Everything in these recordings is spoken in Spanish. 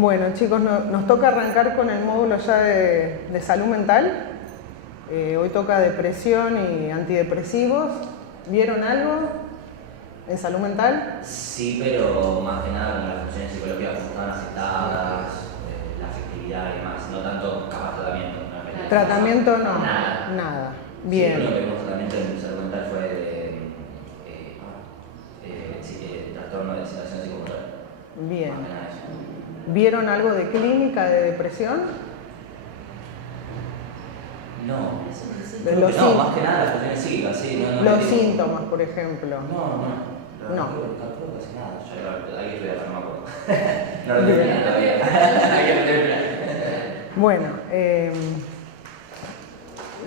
Bueno, chicos, nos toca arrancar con el módulo ya de salud mental. Hoy toca depresión y antidepresivos. ¿Vieron algo en salud mental? Sí, pero más que nada con las funciones psicológicas como están aceptadas, la afectividad y demás, no tanto capaz tratamiento. No, Tratamiento no, nada. Bien. Sí, lo que vimos tratamiento en salud mental fue de trastorno de excitación psicomotora. Bien. Más que nada eso. ¿Vieron algo de clínica de depresión? No. No, más que nada las cuestiones psíquicas, sí. Los síntomas, por ejemplo. No. Calculo casi nada. Yo hay que estudiar, no me acuerdo. No lo Bien. tengo todavía. Hay que estudiar. Bueno,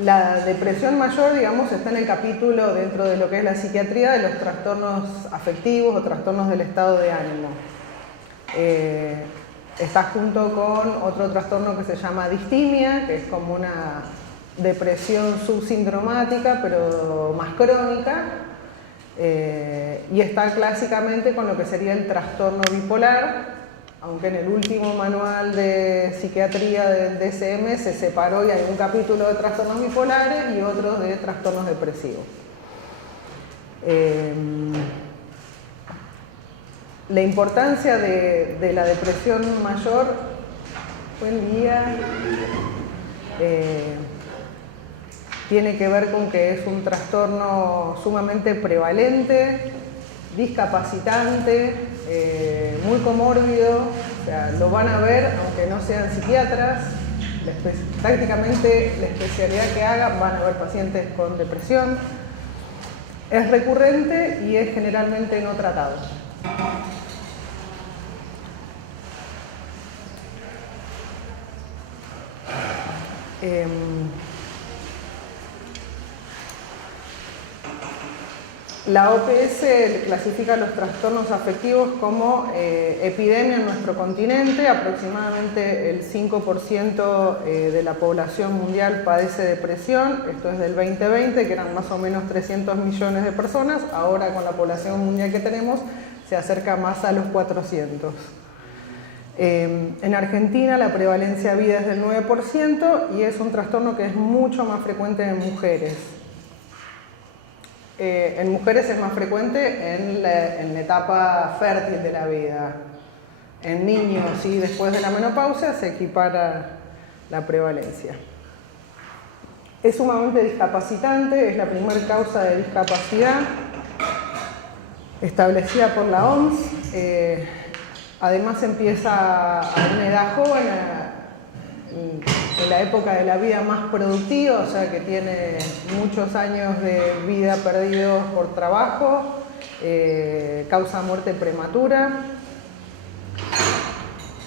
la depresión mayor, digamos, está en el capítulo dentro de lo que es la psiquiatría de los trastornos afectivos o trastornos del estado de ánimo. Está junto con otro trastorno que se llama distimia, que es como una depresión subsindromática, pero más crónica. Y está clásicamente con lo que sería el trastorno bipolar, aunque en el último manual de psiquiatría del DSM se separó y hay un capítulo de trastornos bipolares y otro de trastornos depresivos. La importancia de la depresión mayor, buen día, tiene que ver con que es un trastorno sumamente prevalente, discapacitante, muy comórbido, o sea, lo van a ver aunque no sean psiquiatras, prácticamente la especialidad que hagan van a ver pacientes con depresión. Es recurrente y es generalmente no tratado. La OPS clasifica los trastornos afectivos como epidemia en nuestro continente. Aproximadamente el 5% de la población mundial padece depresión. Esto es del 2020, que eran más o menos 300 millones de personas. Ahora, con la población mundial que tenemos, se acerca más a los 400. En Argentina la prevalencia de vida es del 9% y es un trastorno que es mucho más frecuente en mujeres. En mujeres es más frecuente en la etapa fértil de la vida. En niños y después de la menopausia se equipara la prevalencia. Es sumamente discapacitante, es la primera causa de discapacidad establecida por la OMS. Además empieza a una edad joven, en la época de la vida más productiva, o sea que tiene muchos años de vida perdidos por trabajo, causa muerte prematura.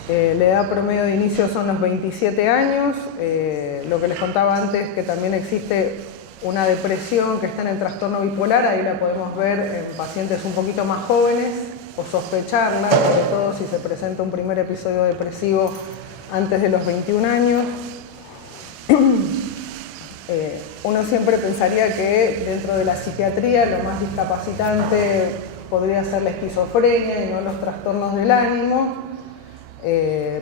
La edad promedio de inicio son los 27 años. Lo que les contaba antes, que también existe una depresión que está en el trastorno bipolar, ahí la podemos ver en pacientes un poquito más jóvenes, o sospecharla, sobre todo si se presenta un primer episodio depresivo antes de los 21 años. Uno siempre pensaría que dentro de la psiquiatría lo más discapacitante podría ser la esquizofrenia y no los trastornos del ánimo,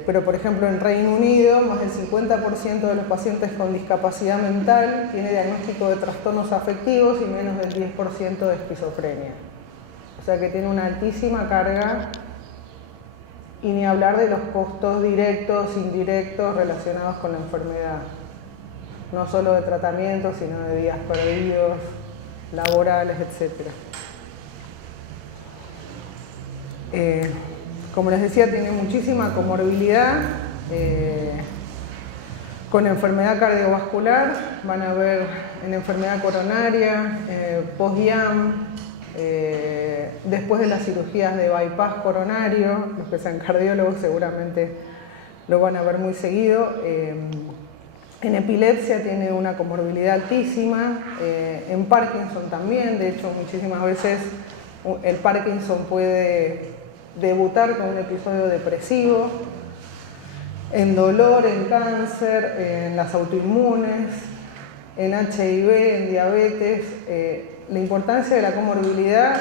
pero por ejemplo en Reino Unido más del 50% de los pacientes con discapacidad mental tiene diagnóstico de trastornos afectivos y menos del 10% de esquizofrenia. O sea que tiene una altísima carga, y ni hablar de los costos directos, indirectos relacionados con la enfermedad. No solo de tratamiento, sino de días perdidos, laborales, etc. Como les decía, tiene muchísima comorbilidad, con enfermedad cardiovascular, van a ver en enfermedad coronaria, post-IAM, después de las cirugías de bypass coronario, los que sean cardiólogos seguramente lo van a ver muy seguido. En epilepsia tiene una comorbilidad altísima, en Parkinson también, de hecho muchísimas veces el Parkinson puede debutar con un episodio depresivo, en dolor, en cáncer, en las autoinmunes, en HIV, en diabetes. La importancia de la comorbilidad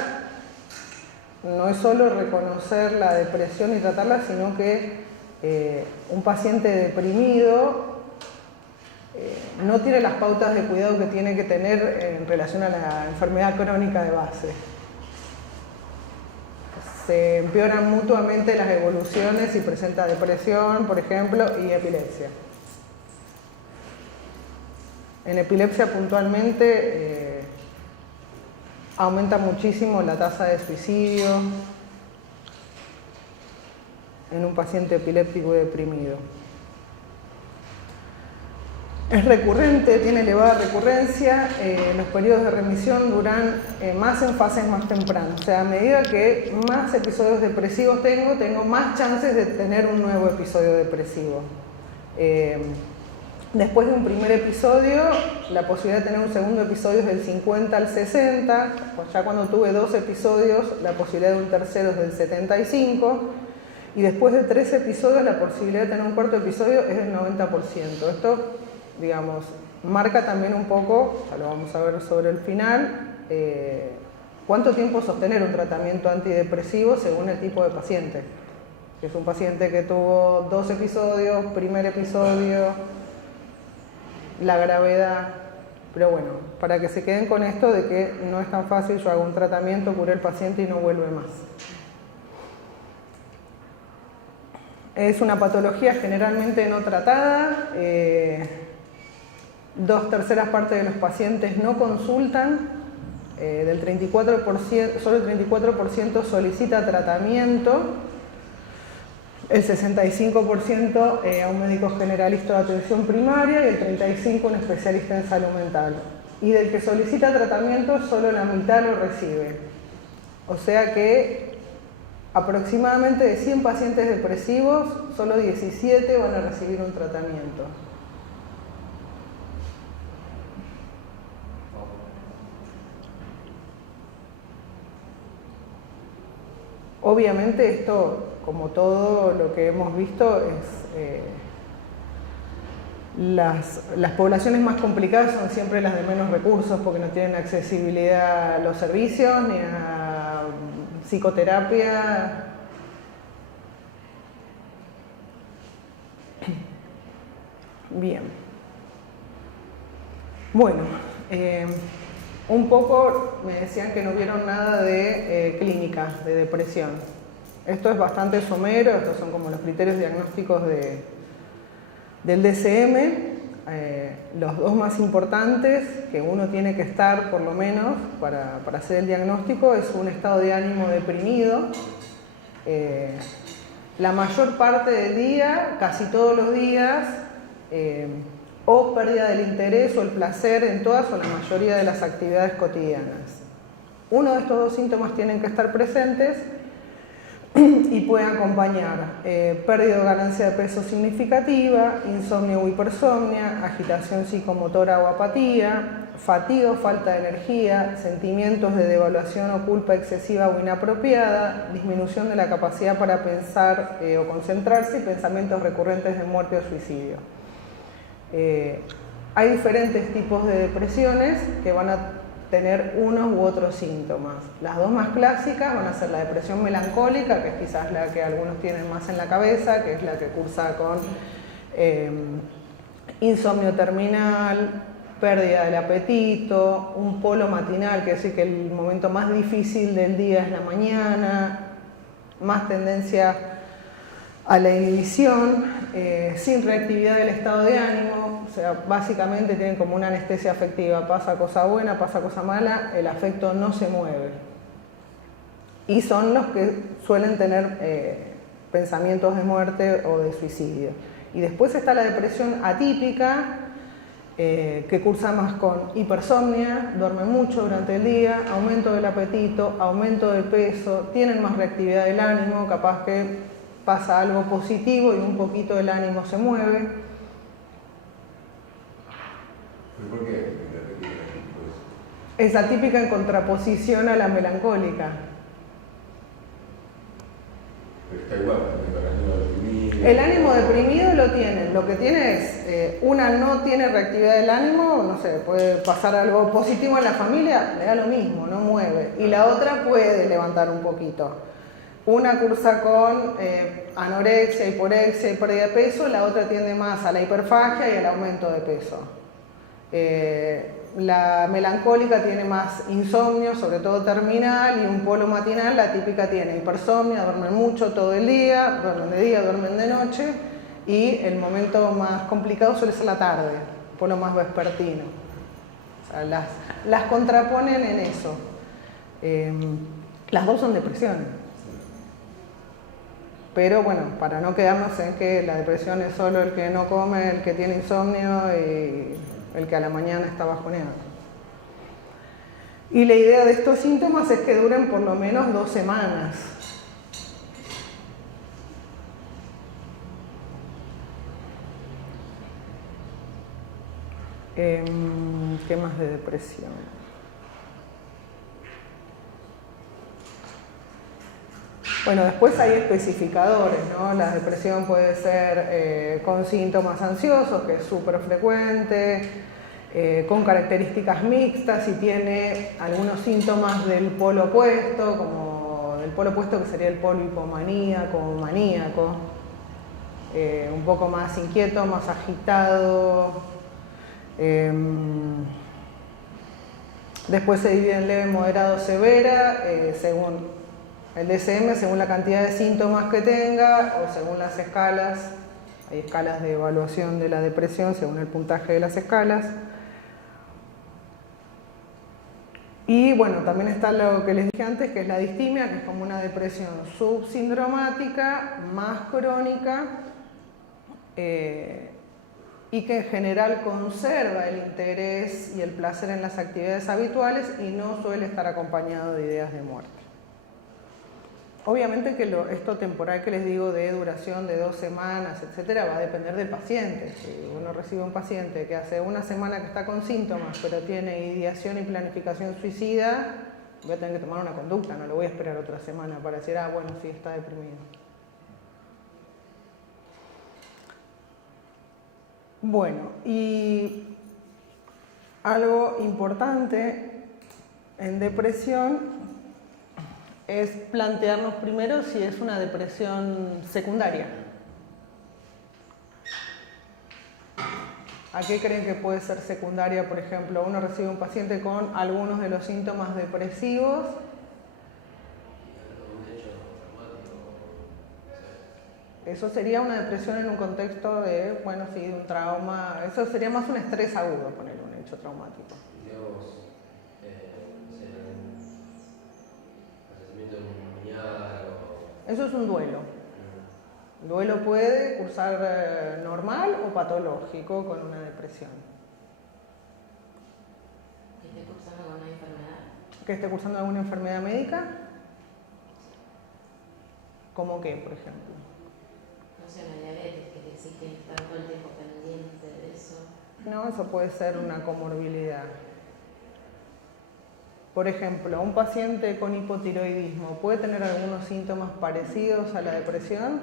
no es solo reconocer la depresión y tratarla, sino que Un paciente deprimido no tiene las pautas de cuidado que tiene que tener en relación a la enfermedad crónica de base. Se empeoran mutuamente las evoluciones y presenta depresión, por ejemplo, y epilepsia. En epilepsia puntualmente aumenta muchísimo la tasa de suicidio en un paciente epiléptico y deprimido. Es recurrente, tiene elevada recurrencia, los periodos de remisión duran más en fases más tempranas. O sea, a medida que más episodios depresivos tengo más chances de tener un nuevo episodio depresivo. Después de un primer episodio, la posibilidad de tener un segundo episodio es del 50 al 60. Ya cuando tuve 2 episodios, la posibilidad de un tercero es del 75. Y después de 3 episodios, la posibilidad de tener un cuarto episodio es del 90%. Esto, digamos, marca también un poco, ya lo vamos a ver sobre el final, cuánto tiempo sostener un tratamiento antidepresivo según el tipo de paciente. Si es un paciente que tuvo 2 episodios, primer episodio, la gravedad. Pero bueno, para que se queden con esto de que no es tan fácil, yo hago un tratamiento, curé al paciente y no vuelve más. Es una patología generalmente no tratada. 2/3 partes de los pacientes no consultan. Del 34%, solo el 34% solicita tratamiento. El 65% a un médico generalista de atención primaria y el 35% un especialista en salud mental. Y del que solicita tratamiento, solo la mitad lo recibe. O sea que aproximadamente de 100 pacientes depresivos, solo 17 van a recibir un tratamiento. Obviamente esto, como todo lo que hemos visto, es las poblaciones más complicadas son siempre las de menos recursos porque no tienen accesibilidad a los servicios ni a psicoterapia. Bien. Bueno, un poco me decían que no vieron nada de clínica, de depresión. Esto es bastante somero, estos son como los criterios diagnósticos del DSM. Los 2 más importantes que uno tiene que estar por lo menos para hacer el diagnóstico es un estado de ánimo deprimido. La mayor parte del día, casi todos los días, o pérdida del interés o el placer en todas o la mayoría de las actividades cotidianas. Uno de estos 2 síntomas tienen que estar presentes y pueden acompañar pérdida o ganancia de peso significativa, insomnio o hipersomnia, agitación psicomotora o apatía, fatiga o falta de energía, sentimientos de devaluación o culpa excesiva o inapropiada, disminución de la capacidad para pensar o concentrarse y pensamientos recurrentes de muerte o suicidio. Hay diferentes tipos de depresiones que van a tener unos u otros síntomas. Las 2 más clásicas van a ser la depresión melancólica, que es quizás la que algunos tienen más en la cabeza, que es la que cursa con insomnio terminal, pérdida del apetito, un polo matinal, que es decir que el momento más difícil del día es la mañana, más tendencia a la inhibición, sin reactividad del estado de ánimo. O sea, básicamente tienen como una anestesia afectiva, pasa cosa buena, pasa cosa mala, el afecto no se mueve. Y son los que suelen tener pensamientos de muerte o de suicidio. Y después está la depresión atípica, que cursa más con hipersomnia, duermen mucho durante el día, aumento del apetito, aumento del peso, tienen más reactividad del ánimo, capaz que pasa algo positivo y un poquito el ánimo se mueve. ¿Por qué? Es atípica en contraposición a la melancólica. Pero está igual, el ánimo deprimido. El ánimo deprimido lo tienen. Lo que tiene es, una no tiene reactividad del ánimo, no sé, puede pasar algo positivo en la familia, le da lo mismo, no mueve. Y la otra puede levantar un poquito. Una cursa con anorexia, hiporexia y pérdida de peso, la otra tiende más a la hiperfagia y al aumento de peso. La melancólica tiene más insomnio, sobre todo terminal, y un polo matinal, la típica tiene hipersomnia, duermen mucho todo el día, duermen de noche, y el momento más complicado suele ser la tarde, polo más vespertino. O sea, las contraponen en eso. Las dos son depresiones. Pero bueno, para no quedarnos en que la depresión es solo el que no come, el que tiene insomnio y el que a la mañana está bajoneado. Y la idea de estos síntomas es que duren por lo menos 2 semanas. ¿Qué más de depresión? Bueno, después hay especificadores, ¿no? La depresión puede ser con síntomas ansiosos, que es súper frecuente, con características mixtas y tiene algunos síntomas del polo opuesto, como el polo opuesto que sería el polo hipomaníaco o maníaco, un poco más inquieto, más agitado. Después se divide en leve, moderado, severa, según el DSM, según la cantidad de síntomas que tenga o según las escalas. Hay escalas de evaluación de la depresión según el puntaje de las escalas. Y bueno, también está lo que les dije antes, que es la distimia, que es como una depresión subsindromática, más crónica, y que en general conserva el interés y el placer en las actividades habituales y no suele estar acompañado de ideas de muerte. Obviamente que esto temporal que les digo de duración de 2 semanas, etcétera, va a depender del paciente. Si uno recibe un paciente que hace 1 semana que está con síntomas, pero tiene ideación y planificación suicida, voy a tener que tomar una conducta, no lo voy a esperar otra semana para decir, ah, bueno, sí, está deprimido. Bueno, y algo importante en depresión es plantearnos primero si es una depresión secundaria. ¿A qué creen que puede ser secundaria? Por ejemplo, uno recibe un paciente con algunos de los síntomas depresivos. Eso sería una depresión en un contexto de, bueno, sí, de un trauma. Eso sería más un estrés agudo, ponerle un hecho traumático. Eso es un duelo. El duelo puede cursar normal o patológico con una depresión. ¿Que esté cursando con una enfermedad? ¿Que esté cursando alguna enfermedad médica? ¿Cómo qué, por ejemplo? No sé, una diabetes, que existe que estar todo el tiempo pendiente de eso. No, eso puede ser una comorbilidad. Por ejemplo, un paciente con hipotiroidismo puede tener algunos síntomas parecidos a la depresión.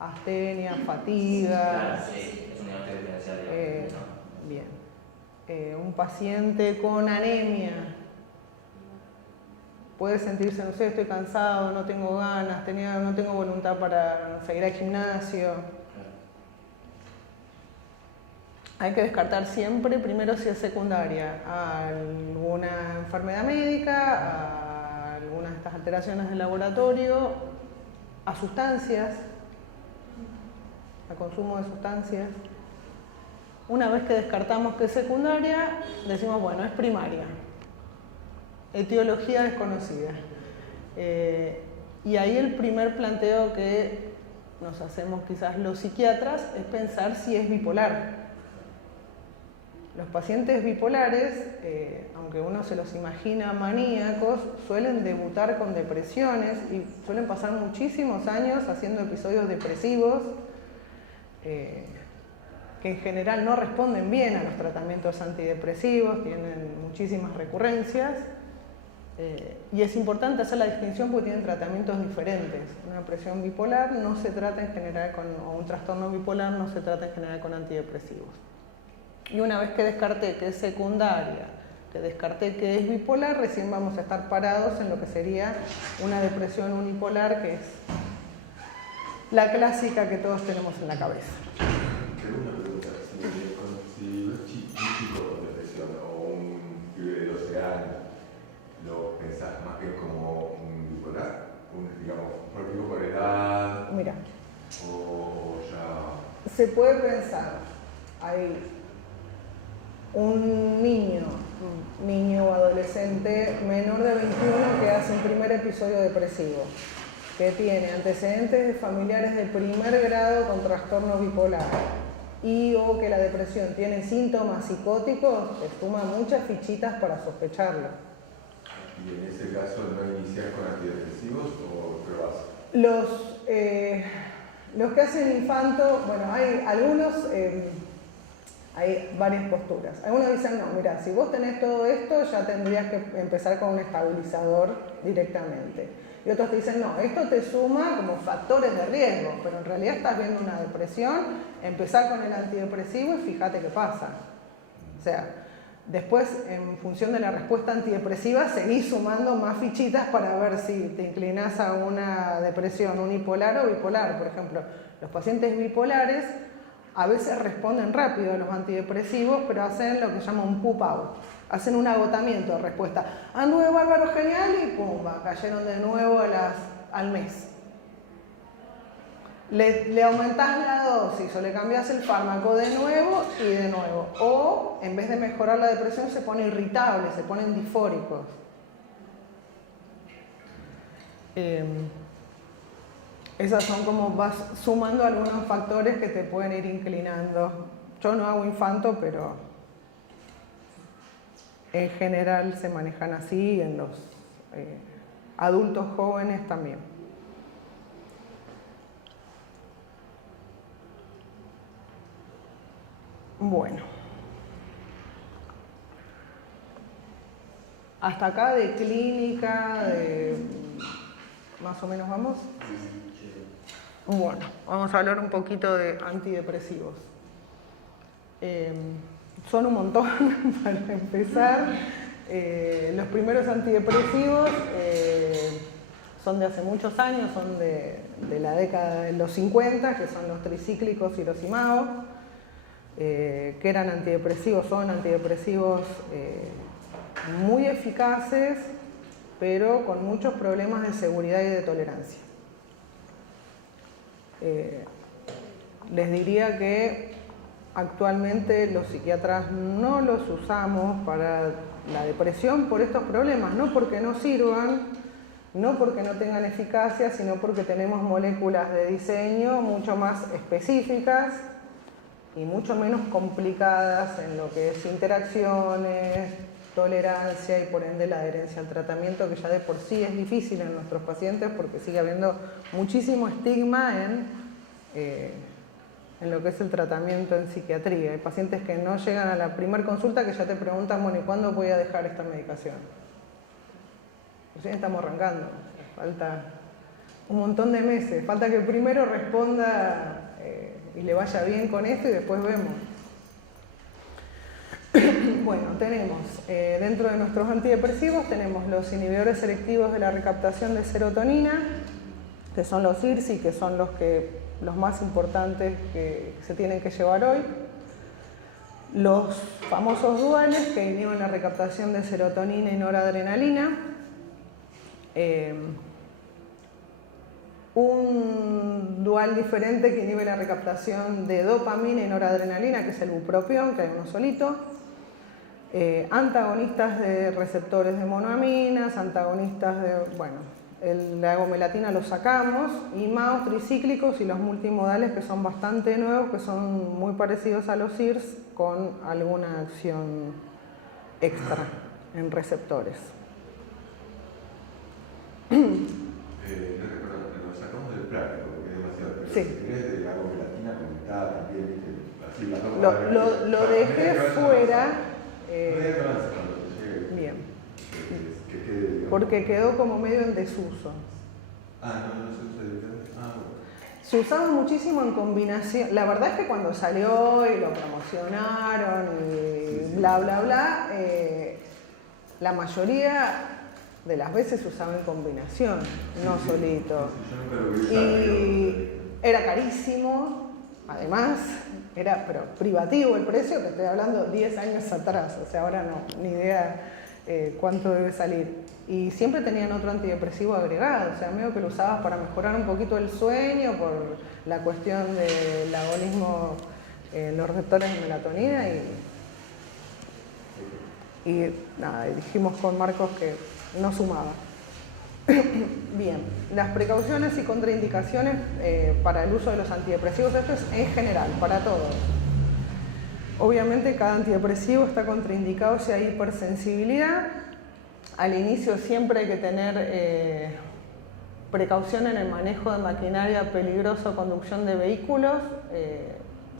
Astenia, fatiga. Claro, sí, es un diagnóstico diferencial de ¿no? Bien. Un paciente con anemia puede sentirse, no sé, estoy cansado, no tengo ganas, no tengo voluntad para seguir al gimnasio. Hay que descartar siempre, primero si es secundaria, a alguna enfermedad médica, a algunas de estas alteraciones del laboratorio, a sustancias, a consumo de sustancias. Una vez que descartamos que es secundaria, decimos, bueno, es primaria. Etiología desconocida. Y ahí el primer planteo que nos hacemos quizás los psiquiatras es pensar si es bipolar. Los pacientes bipolares, aunque uno se los imagina maníacos, suelen debutar con depresiones y suelen pasar muchísimos años haciendo episodios depresivos que en general no responden bien a los tratamientos antidepresivos, tienen muchísimas recurrencias. Y es importante hacer la distinción porque tienen tratamientos diferentes. Una depresión bipolar no se trata en general o un trastorno bipolar no se trata en general con antidepresivos. Y una vez que descarté que es secundaria, que descarté que es bipolar, recién vamos a estar parados en lo que sería una depresión unipolar, que es la clásica que todos tenemos en la cabeza. Tengo una pregunta. Si un chico con depresión o un pibe de 12 años, ¿lo pensás más bien como un bipolar? Digamos, por edad. Mira, O ya. se puede pensar, hay un niño o adolescente menor de 21 que hace un primer episodio depresivo, que tiene antecedentes familiares de primer grado con trastorno bipolar y o que la depresión tiene síntomas psicóticos, te suma muchas fichitas para sospecharlo. ¿Y en ese caso no iniciar con antidepresivos o pruebas? Los que hacen infanto, bueno, hay algunos, hay varias posturas. Algunos dicen, no, mira, si vos tenés todo esto, ya tendrías que empezar con un estabilizador directamente. Y otros te dicen, no, esto te suma como factores de riesgo, pero en realidad estás viendo una depresión, empezar con el antidepresivo y fíjate qué pasa. O sea, después, en función de la respuesta antidepresiva, seguís sumando más fichitas para ver si te inclinás a una depresión unipolar o bipolar. Por ejemplo, los pacientes bipolares a veces responden rápido a los antidepresivos, pero hacen lo que se llama un poop out. Hacen un agotamiento de respuesta. Anduve bárbaro, genial, y pumba, cayeron de nuevo al mes. Le aumentás la dosis o le cambiás el fármaco de nuevo y de nuevo. O, en vez de mejorar la depresión, se pone irritable, se ponen disfóricos. Esas son como vas sumando algunos factores que te pueden ir inclinando. Yo no hago infanto, pero en general se manejan así, en los adultos jóvenes también. Bueno, hasta acá de clínica, más o menos vamos. Bueno, vamos a hablar un poquito de antidepresivos. Son un montón para empezar. Los primeros antidepresivos son de hace muchos años, son de la década de los 50, que son los tricíclicos y los IMAO. Que eran antidepresivos, son antidepresivos muy eficaces, pero con muchos problemas de seguridad y de tolerancia. Les diría que actualmente los psiquiatras no los usamos para la depresión por estos problemas, no porque no sirvan, no porque no tengan eficacia, sino porque tenemos moléculas de diseño mucho más específicas y mucho menos complicadas en lo que es interacciones, tolerancia y por ende la adherencia al tratamiento, que ya de por sí es difícil en nuestros pacientes porque sigue habiendo muchísimo estigma en lo que es el tratamiento en psiquiatría. Hay pacientes que no llegan a la primera consulta que ya te preguntan, bueno, ¿y cuándo voy a dejar esta medicación? Recién estamos arrancando, falta un montón de meses, falta que primero responda y le vaya bien con esto y después vemos. Bueno, tenemos dentro de nuestros antidepresivos tenemos los inhibidores selectivos de la recaptación de serotonina, que son los IRSI, que son los más importantes que se tienen que llevar hoy. Los famosos duales, que inhiben la recaptación de serotonina y noradrenalina. Un dual diferente que inhibe la recaptación de dopamina y noradrenalina, que es el bupropión, que hay uno solito. Antagonistas de receptores de monoaminas, antagonistas de, bueno, la agomelatina lo sacamos, y MAOs tricíclicos y los multimodales, que son bastante nuevos, que son muy parecidos a los IRS con alguna acción extra en receptores. Lo sacamos del práctico porque es demasiado, pero Sí. si querés de la agomelatina comentada también, ¿viste? Así las dos Lo dejé fuera. Bien. Porque quedó como medio en desuso. No se usa directamente. Bueno. Se usaba muchísimo en combinación. La verdad es que cuando salió y lo promocionaron y bla, bla, bla, la mayoría de las veces se usaba en combinación, no solito. Yo nunca lo vi usar, Y era carísimo, además, era pero privativo el precio, que estoy hablando 10 años atrás, o sea, ahora no, ni idea cuánto debe salir. Y siempre tenían otro antidepresivo agregado, o sea, medio que lo usabas para mejorar un poquito el sueño por la cuestión del agonismo en los receptores de melatonina y nada, y dijimos con Marcos que no sumaba. Bien, las precauciones y contraindicaciones para el uso de los antidepresivos, esto es en general, para todos. Obviamente cada antidepresivo está contraindicado si hay hipersensibilidad. Al inicio siempre hay que tener precaución en el manejo de maquinaria peligrosa o conducción de vehículos.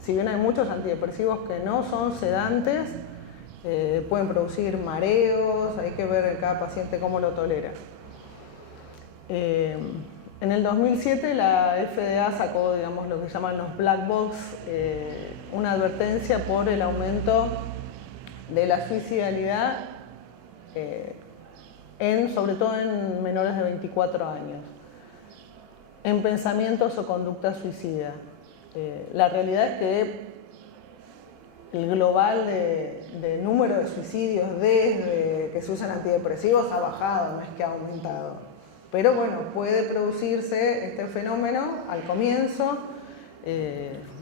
Si bien hay muchos antidepresivos que no son sedantes, pueden producir mareos, hay que ver en cada paciente cómo lo tolera. En el 2007 la FDA sacó, digamos, lo que llaman los black box, una advertencia por el aumento de la suicidalidad, sobre todo en menores de 24 años, en pensamientos o conducta suicida. La realidad es que el global de número de suicidios desde que se usan antidepresivos ha bajado, no es que ha aumentado. Pero bueno, puede producirse este fenómeno al comienzo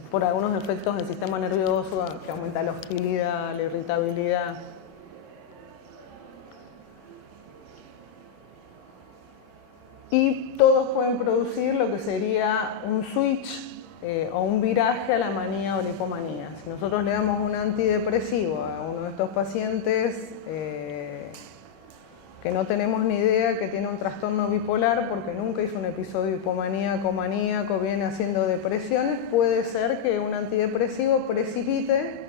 por algunos efectos del sistema nervioso que aumenta la hostilidad, la irritabilidad. Y todos pueden producir lo que sería un switch o un viraje a la manía o la hipomanía. Si nosotros le damos un antidepresivo a uno de estos pacientes que no tenemos ni idea que tiene un trastorno bipolar porque nunca hizo un episodio hipomaníaco, viene haciendo depresiones, puede ser que un antidepresivo precipite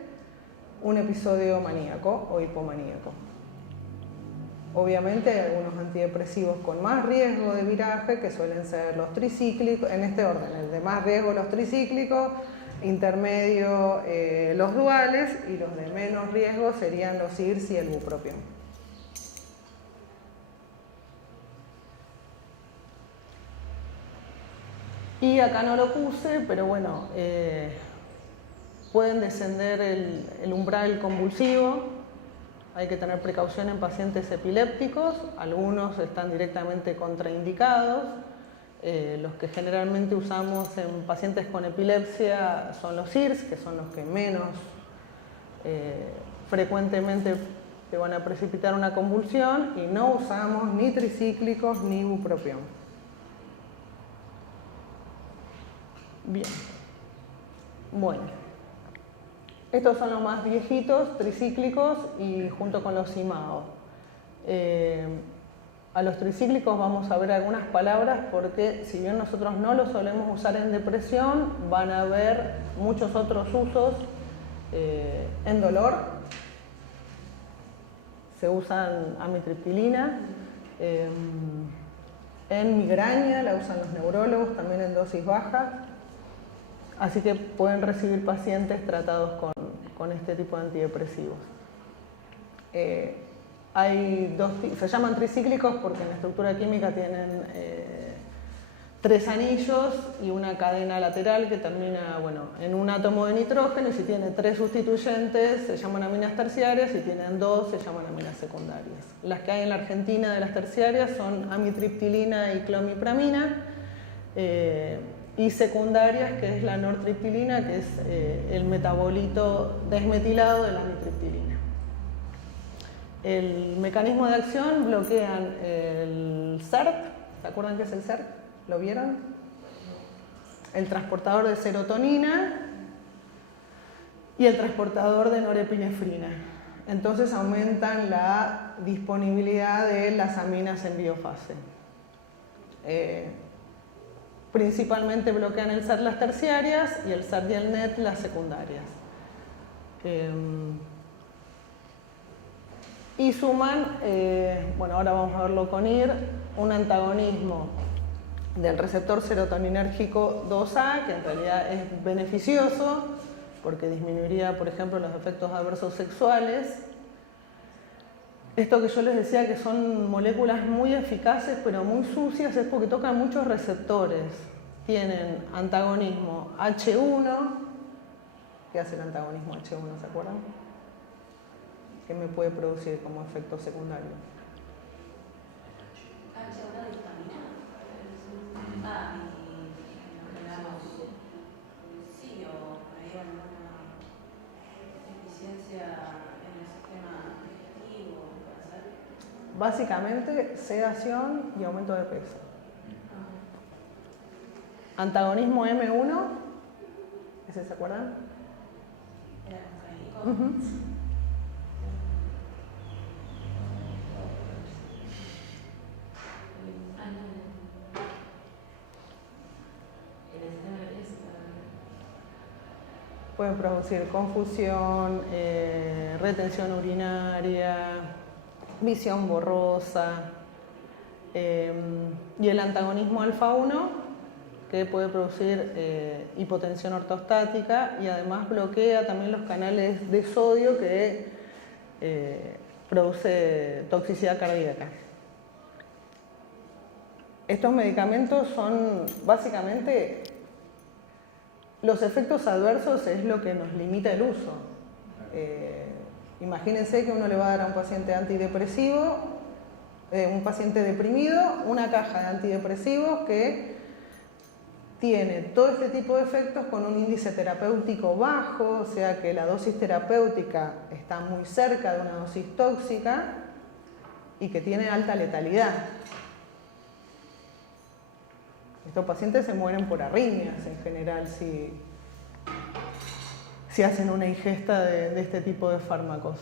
un episodio maníaco o hipomaníaco. Obviamente hay algunos antidepresivos con más riesgo de viraje, que suelen ser los tricíclicos, en este orden, el de más riesgo los tricíclicos, intermedio los duales y los de menos riesgo serían los IRS y el bupropión. Y acá no lo puse, pero bueno, pueden descender el umbral convulsivo. Hay que tener precaución en pacientes epilépticos, algunos están directamente contraindicados. Los que generalmente usamos en pacientes con epilepsia son los IRS, que son los que menos frecuentemente te van a precipitar una convulsión, y no usamos ni tricíclicos ni bupropión. Bien, bueno, estos son los más viejitos, tricíclicos, y junto con los IMAO. A los tricíclicos vamos a ver algunas palabras porque si bien nosotros no los solemos usar en depresión, van a haber muchos otros usos. En dolor se usan amitriptilina, en migraña la usan los neurólogos también en dosis bajas. Así que pueden recibir pacientes tratados con este tipo de antidepresivos. Se llaman tricíclicos porque en la estructura química tienen 3 anillos y una cadena lateral que termina en un átomo de nitrógeno, y si tiene 3 sustituyentes se llaman aminas terciarias, si tienen 2 se llaman aminas secundarias. Las que hay en la Argentina de las terciarias son amitriptilina y clomipramina. Y secundarias, que es la nortriptilina, que es el metabolito desmetilado de la amitriptilina. El mecanismo de acción: bloquean el SERT. ¿Se acuerdan qué es el SERT? ¿Lo vieron? El transportador de serotonina y el transportador de norepinefrina. Entonces aumentan la disponibilidad de las aminas en biofase. Principalmente bloquean el SERT las terciarias y el SERT y el NET las secundarias. Y suman, ahora vamos a verlo con IR, un antagonismo del receptor serotoninérgico 2A, que en realidad es beneficioso porque disminuiría, por ejemplo, los efectos adversos sexuales. Esto que yo les decía que son moléculas muy eficaces pero muy sucias es porque tocan muchos receptores. Tienen antagonismo H1. ¿Qué hace el antagonismo H1? ¿Se acuerdan? ¿Qué me puede producir como efecto secundario? H1 dictamina. Sí, o hay alguna deficiencia en el sistema digestivo, puede ser. Básicamente, sedación y aumento de peso. Antagonismo M1, ¿ese se acuerdan? Era muscarínico. Uh-huh. Pueden producir confusión, retención urinaria, visión borrosa, y el antagonismo alfa 1 que puede producir hipotensión ortostática y además bloquea también los canales de sodio que produce toxicidad cardíaca. Estos medicamentos son básicamente los efectos adversos, es lo que nos limita el uso. Imagínense que uno le va a dar a un paciente antidepresivo, un paciente deprimido, una caja de antidepresivos que tiene todo este tipo de efectos con un índice terapéutico bajo, o sea que la dosis terapéutica está muy cerca de una dosis tóxica y que tiene alta letalidad. Estos pacientes se mueren por arritmias en general si hacen una ingesta de este tipo de fármacos.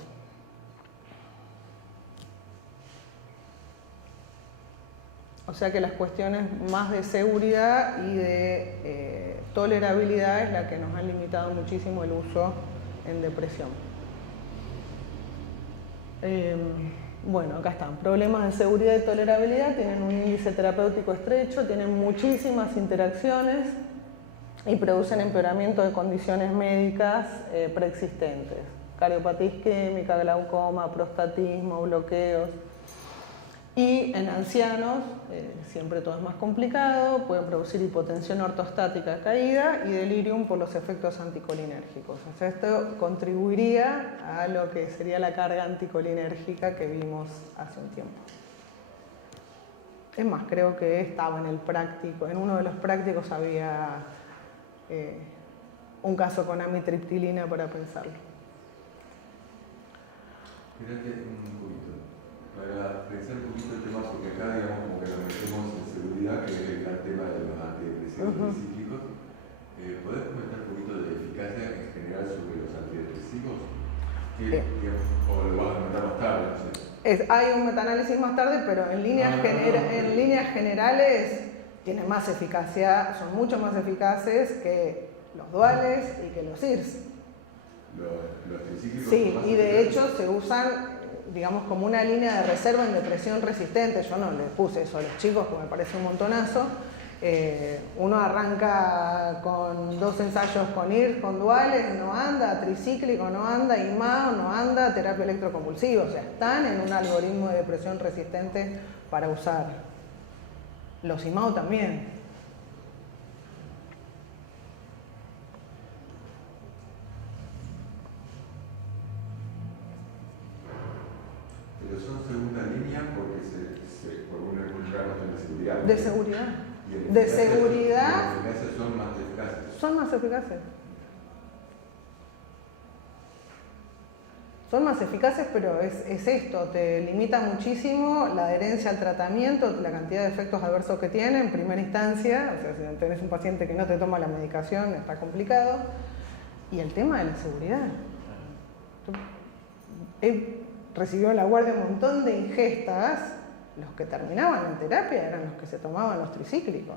O sea que las cuestiones más de seguridad y de tolerabilidad es la que nos han limitado muchísimo el uso en depresión. Bueno, acá están. Problemas de seguridad y tolerabilidad, tienen un índice terapéutico estrecho, tienen muchísimas interacciones y producen empeoramiento de condiciones médicas preexistentes. Cardiopatía isquémica, glaucoma, prostatismo, bloqueos. Y en ancianos, siempre todo es más complicado, pueden producir hipotensión ortostática caída y delirium por los efectos anticolinérgicos. O sea, esto contribuiría a lo que sería la carga anticolinérgica que vimos hace un tiempo. Es más, creo que estaba en el práctico, en uno de los prácticos había un caso con amitriptilina para pensarlo. Fíjate un poquito. Para pensar un poquito el tema, porque acá digamos como que nos metemos en seguridad, que es el gran tema de los antidepresivos cíclicos. ¿Podés comentar un poquito de eficacia en general sobre los antidepresivos? O lo vas a comentar más tarde, no sé. Hay un metaanálisis más tarde, pero en líneas generales tienen más eficacia, son mucho más eficaces que los duales y que los IRS. Los tricíclicos. Sí, y de hecho se usan, digamos, como una línea de reserva en depresión resistente. Yo no les puse eso a los chicos, porque me parece un montonazo. Uno arranca con 2 ensayos con IRS, con duales, no anda, tricíclico no anda, IMAO no anda, terapia electroconvulsiva. O sea, están en un algoritmo de depresión resistente para usar. Los IMAO también. Pero son segunda línea porque por una cuestión de seguridad. De seguridad. De seguridad. Y en eficacia son más eficaces. Son más eficaces. Son más eficaces, pero es esto, te limita muchísimo la adherencia al tratamiento, la cantidad de efectos adversos que tiene en primera instancia. O sea, si tenés un paciente que no te toma la medicación, está complicado. Y el tema de la seguridad. Recibió en la guardia un montón de ingestas, los que terminaban en terapia eran los que se tomaban los tricíclicos.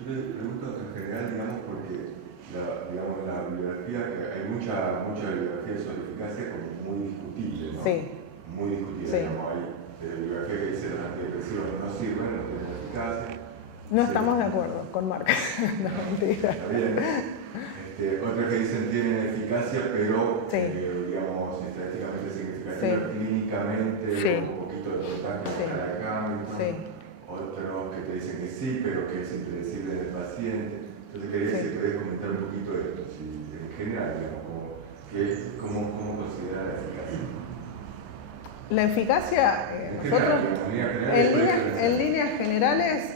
Yo le pregunto en general, digamos, porque la bibliografía, hay mucha bibliografía sobre eficacia como muy discutible, ¿no? Sí. Muy discutible, sí. Digamos, hay bibliografía que dice los antidepresivos no sirven, no tienen eficacia. No estamos de acuerdo con Marc. No, mentira. Está bien. Otros que dicen tienen eficacia, pero sí. digamos, estadísticamente significativa sí. clínica químicamente, Sí. un poquito de porcentaje Sí. para acá, Sí. otros que te dicen que sí, pero que es impredecible en el paciente. Entonces quería Sí. si querés comentar un poquito de esto, si, en general, digamos, cómo considerar la eficacia. La eficacia, nosotros, en líneas generales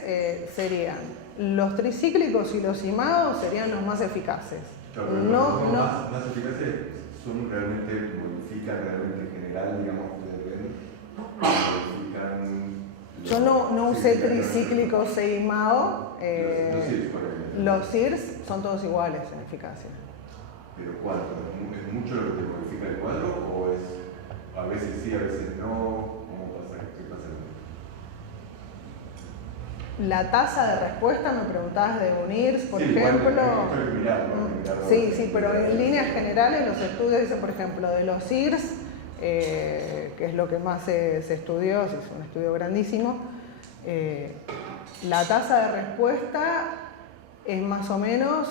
serían los tricíclicos y los imados serían los más eficaces. Claro, pero más eficaces son realmente, modifican realmente en general, digamos, modifican... Yo no usé tricíclicos e imado. Los CIRS, por ejemplo. Los CIRS son todos iguales en eficacia. ¿Pero cuánto? ¿Es mucho lo que te modifica el cuadro o es a veces sí, a veces no? ¿Cómo pasa? ¿Qué pasa? La tasa de respuesta, me preguntabas de UNIRS, por sí, ejemplo. Mirarlo, Sí, pero en líneas generales los estudios dicen, por ejemplo, de los CIRS, que es lo que más se estudió, es un estudio grandísimo, la tasa de respuesta es más o menos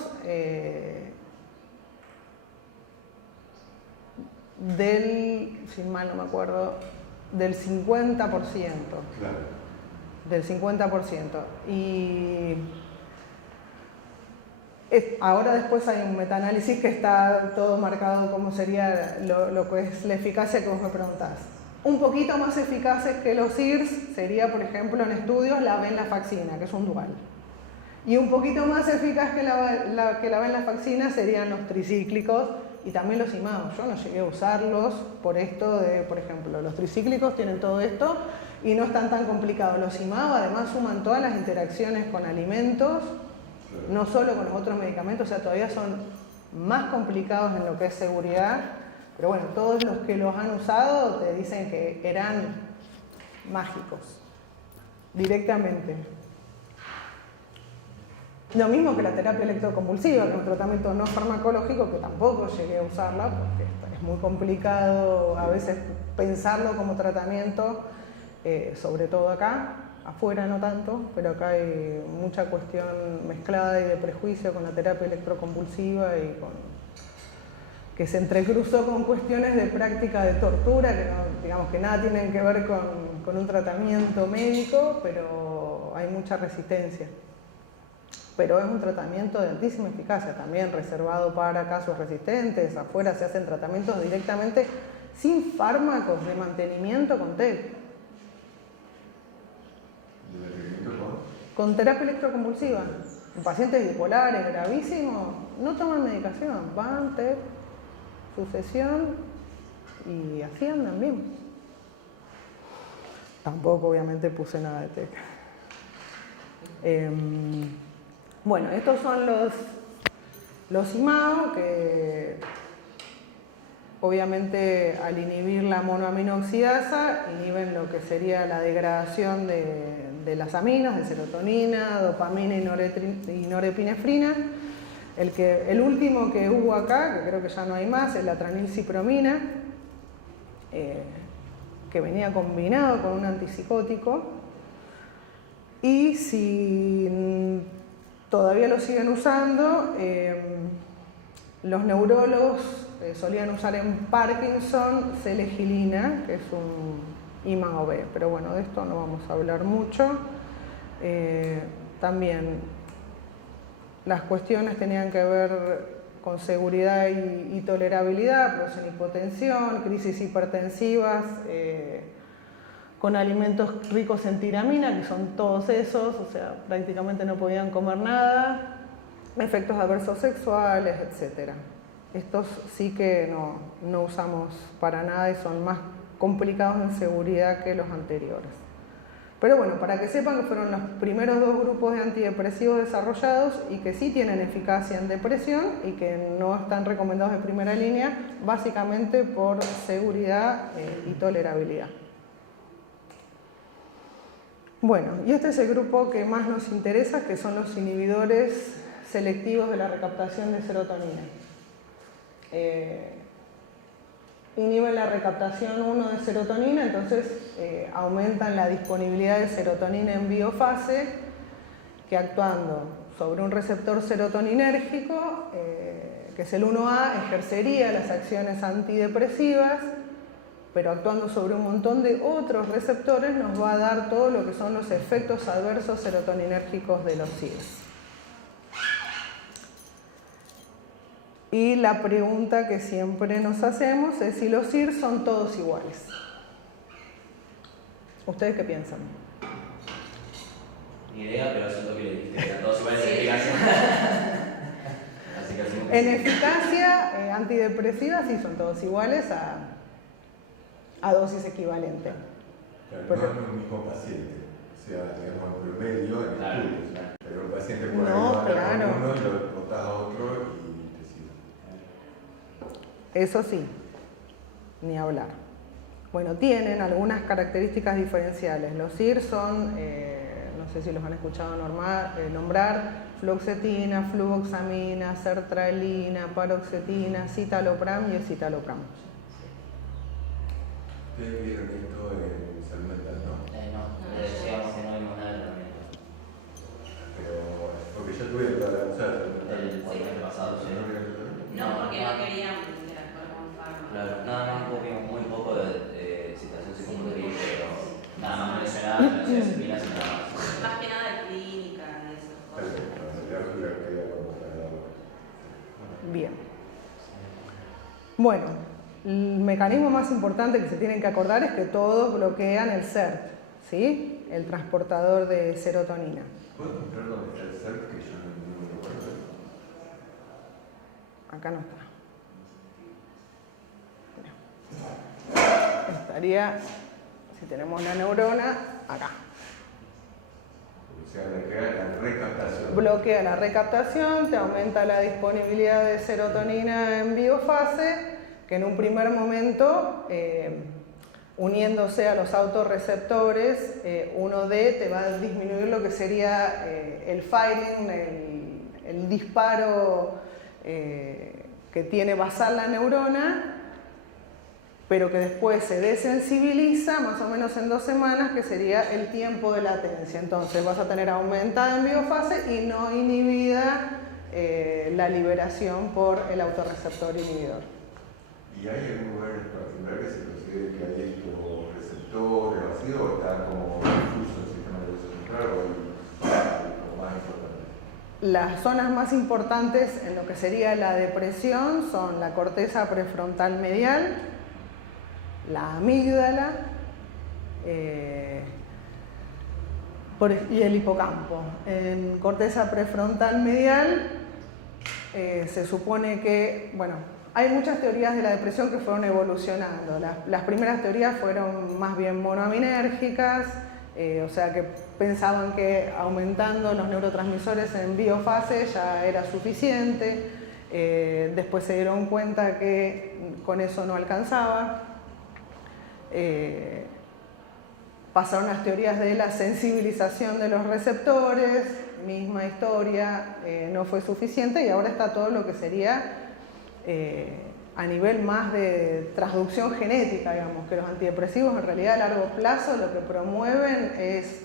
si mal no me acuerdo, del 50%. Claro. Del 50%. Y ahora después hay un metaanálisis que está todo marcado como sería lo que es la eficacia que vos me preguntás. Un poquito más eficaces que los CIRS sería, por ejemplo, en estudios la venlafaxina, que es un dual. Y un poquito más eficaz que la venlafaxina serían los tricíclicos y también los imados. Yo no llegué a usarlos por esto de, por ejemplo, los tricíclicos tienen todo esto y no están tan complicados. Los imados además suman todas las interacciones con alimentos, no solo con los otros medicamentos, o sea, todavía son más complicados en lo que es seguridad. Pero bueno, todos los que los han usado te dicen que eran mágicos, directamente. Lo mismo que la terapia electroconvulsiva, que es un tratamiento no farmacológico, que tampoco llegué a usarla, porque es muy complicado a veces pensarlo como tratamiento, sobre todo acá, afuera no tanto, pero acá hay mucha cuestión mezclada y de prejuicio con la terapia electroconvulsiva y que se entrecruzó con cuestiones de práctica de tortura, que no, digamos que nada tienen que ver con un tratamiento médico, pero hay mucha resistencia. Pero es un tratamiento de altísima eficacia, también reservado para casos resistentes. Afuera se hacen tratamientos directamente sin fármacos de mantenimiento con TEC. ¿De mantenimiento con terapia electroconvulsiva. En pacientes bipolares gravísimos no toman medicación, van TEC, su sesión y así andan bien. Tampoco obviamente puse nada de TEC. Bueno, estos son los IMAO que obviamente al inhibir la monoaminoxidasa inhiben lo que sería la degradación de las aminas, de serotonina, dopamina y norepinefrina. El último que hubo acá, que creo que ya no hay más, es la tranilcipromina, que venía combinado con un antipsicótico. Y si todavía lo siguen usando, los neurólogos solían usar en Parkinson selegilina, que es un IMA-OB, pero bueno, de esto no vamos a hablar mucho. También las cuestiones tenían que ver con seguridad y tolerabilidad, producen hipotensión, crisis hipertensivas, con alimentos ricos en tiramina, que son todos esos, o sea, prácticamente no podían comer nada, efectos adversos sexuales, etc. Estos sí que no usamos para nada y son más complicados en seguridad que los anteriores. Pero bueno, para que sepan que fueron los primeros dos grupos de antidepresivos desarrollados y que sí tienen eficacia en depresión y que no están recomendados de primera línea, básicamente por seguridad y tolerabilidad. Bueno, y este es el grupo que más nos interesa, que son los inhibidores selectivos de la recaptación de serotonina. Inhiben la recaptación 1 de serotonina, entonces aumentan la disponibilidad de serotonina en biofase, que actuando sobre un receptor serotoninérgico, que es el 1A, ejercería las acciones antidepresivas pero actuando sobre un montón de otros receptores nos va a dar todo lo que son los efectos adversos serotoninérgicos de los SIRS. Y la pregunta que siempre nos hacemos es si los SIRS son todos iguales. ¿Ustedes qué piensan? Ni idea, pero siento que le dijiste que eran todos iguales en eficacia. Así que asumo que En sí. eficacia, antidepresiva sí son todos iguales a dosis equivalente. Claro, Pero- no es el mismo paciente, o sea, digamos, en promedio en Claro, estudios, claro. pero un paciente puede No, ayudar claro. a uno y lo botas a otro y te sirve. Eso sí, ni hablar. Bueno, tienen algunas características diferenciales. Los SIRS son, no sé si los han escuchado nombrar, fluoxetina, fluvoxamina, sertralina, paroxetina, citalopram y escitalopram. Ustedes vieron esto en salud mental, ¿no? No, le decíamos que no vimos nada de tratamiento. Pero, porque yo tuve toda la usada de salud mental. El semestre pasado, sí. ¿No vieron tratamiento? No, porque no querían interactuar con fármacos. Claro, nada más vimos muy poco de situación psicomotriz, pero nada más mencionar benzodiazepinas y nada más. Más que nada de clínica, de esas cosas. Perfecto, la terapia que era como para Bien. Bueno, el mecanismo más importante que se tienen que acordar es que todos bloquean el CERT, ¿sí? El transportador de serotonina. ¿Puedo encontrar dónde está el CERT que yo no me recuerdo? Acá no está. Mira. Estaría, si tenemos la neurona, acá. O sea, la recaptación. Bloquea la recaptación, te aumenta la disponibilidad de serotonina en biofase, que en un primer momento, uniéndose a los autorreceptores, 1D te va a disminuir lo que sería el firing, el disparo que tiene basal la neurona, pero que después se desensibiliza más o menos en 2 semanas, que sería el tiempo de latencia. Entonces vas a tener aumentada en biofase y no inhibida la liberación por el autorreceptor inhibidor. ¿Y hay algún lugar en particular que se considere que hay estos receptores o así, o está como difuso el sistema nervioso central, o hay como más importante? Las zonas más importantes en lo que sería la depresión son la corteza prefrontal medial, la amígdala y el hipocampo. En corteza prefrontal medial se supone que, bueno, hay muchas teorías de la depresión que fueron evolucionando. Las primeras teorías fueron más bien monoaminérgicas, o sea que pensaban que aumentando los neurotransmisores en biofase ya era suficiente. Después se dieron cuenta que con eso no alcanzaba. Pasaron las teorías de la sensibilización de los receptores, misma historia, no fue suficiente, y ahora está todo lo que sería a nivel más de transducción genética, digamos, que los antidepresivos en realidad a largo plazo lo que promueven es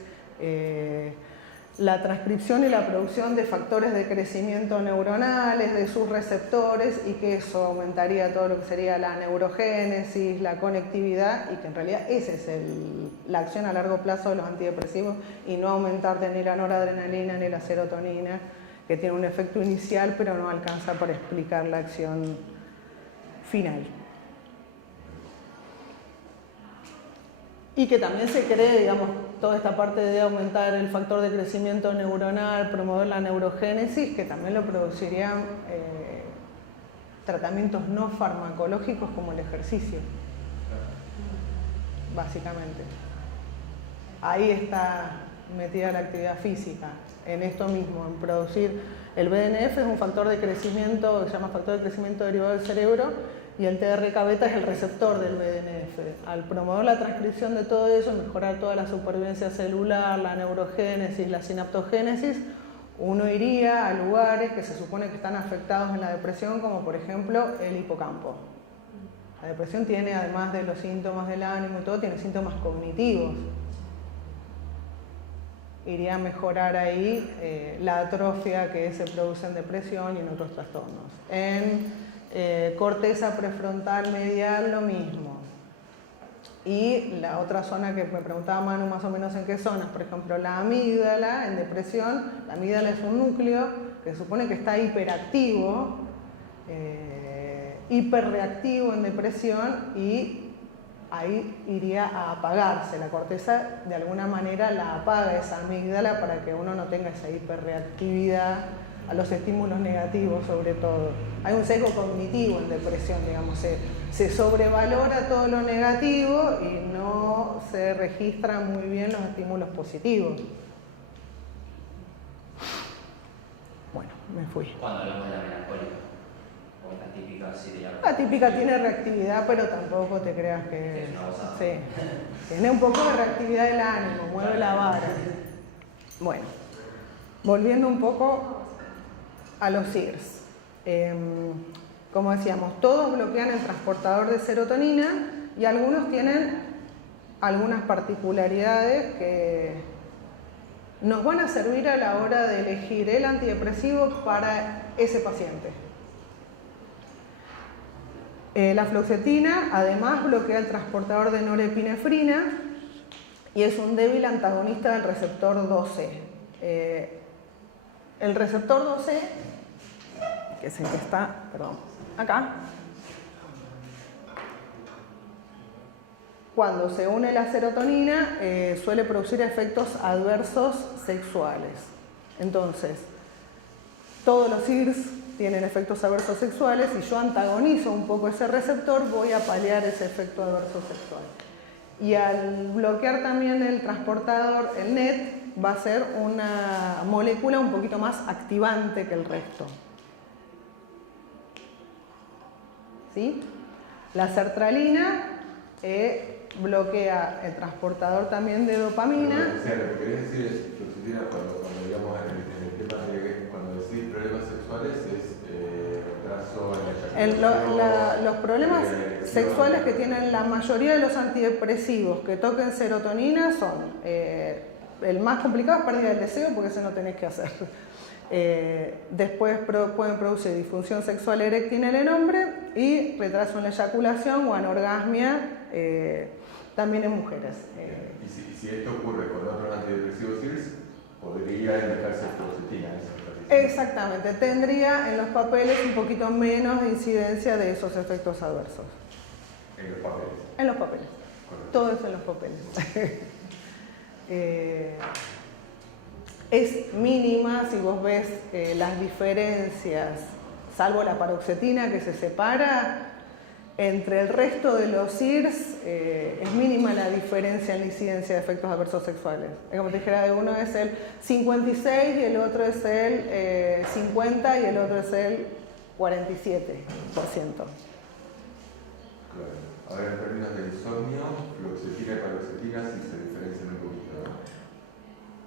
la transcripción y la producción de factores de crecimiento neuronales, de sus receptores, y que eso aumentaría todo lo que sería la neurogénesis, la conectividad, y que en realidad esa es la acción a largo plazo de los antidepresivos, y no aumentarte ni la noradrenalina ni la serotonina, que tiene un efecto inicial pero no alcanza para explicar la acción final. Y que también se cree, digamos, toda esta parte de aumentar el factor de crecimiento neuronal, promover la neurogénesis, que también lo producirían tratamientos no farmacológicos como el ejercicio, básicamente. Ahí está metida la actividad física, en esto mismo, en producir. El BDNF es un factor de crecimiento, se llama factor de crecimiento derivado del cerebro, y el TRK-beta es el receptor del BDNF. Al promover la transcripción de todo eso, mejorar toda la supervivencia celular, la neurogénesis, la sinaptogénesis, uno iría a lugares que se supone que están afectados en la depresión, como por ejemplo el hipocampo. La depresión tiene, además de los síntomas del ánimo y todo, tiene síntomas cognitivos. Iría a mejorar ahí la atrofia que se produce en depresión y en otros trastornos. En corteza prefrontal medial lo mismo. Y la otra zona que me preguntaba Manu más o menos en qué zonas, por ejemplo la amígdala en depresión, la amígdala es un núcleo que se supone que está hiperactivo, hiperreactivo en depresión y ahí iría a apagarse. La corteza de alguna manera la apaga esa amígdala para que uno no tenga esa hiperreactividad a los estímulos negativos sobre todo. Hay un sesgo cognitivo en depresión, digamos, se sobrevalora todo lo negativo y no se registran muy bien los estímulos positivos. Bueno, me fui. Cuando hablamos de la melancólica, o la típica sería... La típica tiene reactividad, pero tampoco te creas que... Es una gozada. Sí. Tiene un poco de reactividad del ánimo, mueve la vara. Bueno, volviendo un poco a los IRS. Como decíamos, todos bloquean el transportador de serotonina y algunos tienen algunas particularidades que nos van a servir a la hora de elegir el antidepresivo para ese paciente. La fluoxetina además bloquea el transportador de norepinefrina y es un débil antagonista del receptor 12. El receptor 12, que es el que está, acá, cuando se une la serotonina suele producir efectos adversos sexuales. Entonces, todos los IRS tienen efectos adversos sexuales y yo antagonizo un poco ese receptor, voy a paliar ese efecto adverso sexual. Y al bloquear también el transportador, el NET, va a ser una molécula un poquito más activante que el resto. ¿Sí? La sertralina bloquea el transportador también de dopamina. O sea, lo que querés decir es, fluoxetina, cuando digamos en el tema de cuando decís problemas sexuales, es retraso en la eyaculación. Los problemas sexuales que tienen la mayoría de los antidepresivos que toquen serotonina son, el más complicado es pérdida del deseo, porque eso no tenés que hacer. Después pueden producir disfunción sexual eréctil en el hombre y retraso en la eyaculación o anorgasmia también en mujeres. Y si esto ocurre con otros antidepresivos IRS, podría indicarse fluoxetina. Exactamente, tendría en los papeles un poquito menos de incidencia de esos efectos adversos. En los papeles. En los papeles. Correcto. Todo eso en los papeles. Es mínima si vos ves las diferencias, salvo la paroxetina que se separa, entre el resto de los IRS es mínima la diferencia en la incidencia de efectos adversos sexuales. Es como te dijera, uno es el 56 y el otro es el 50 y el otro es el 47%. Claro. Ahora, en términos de insomnio, fluoxetina y paroxetina sí se diferencian un poquito, ¿no?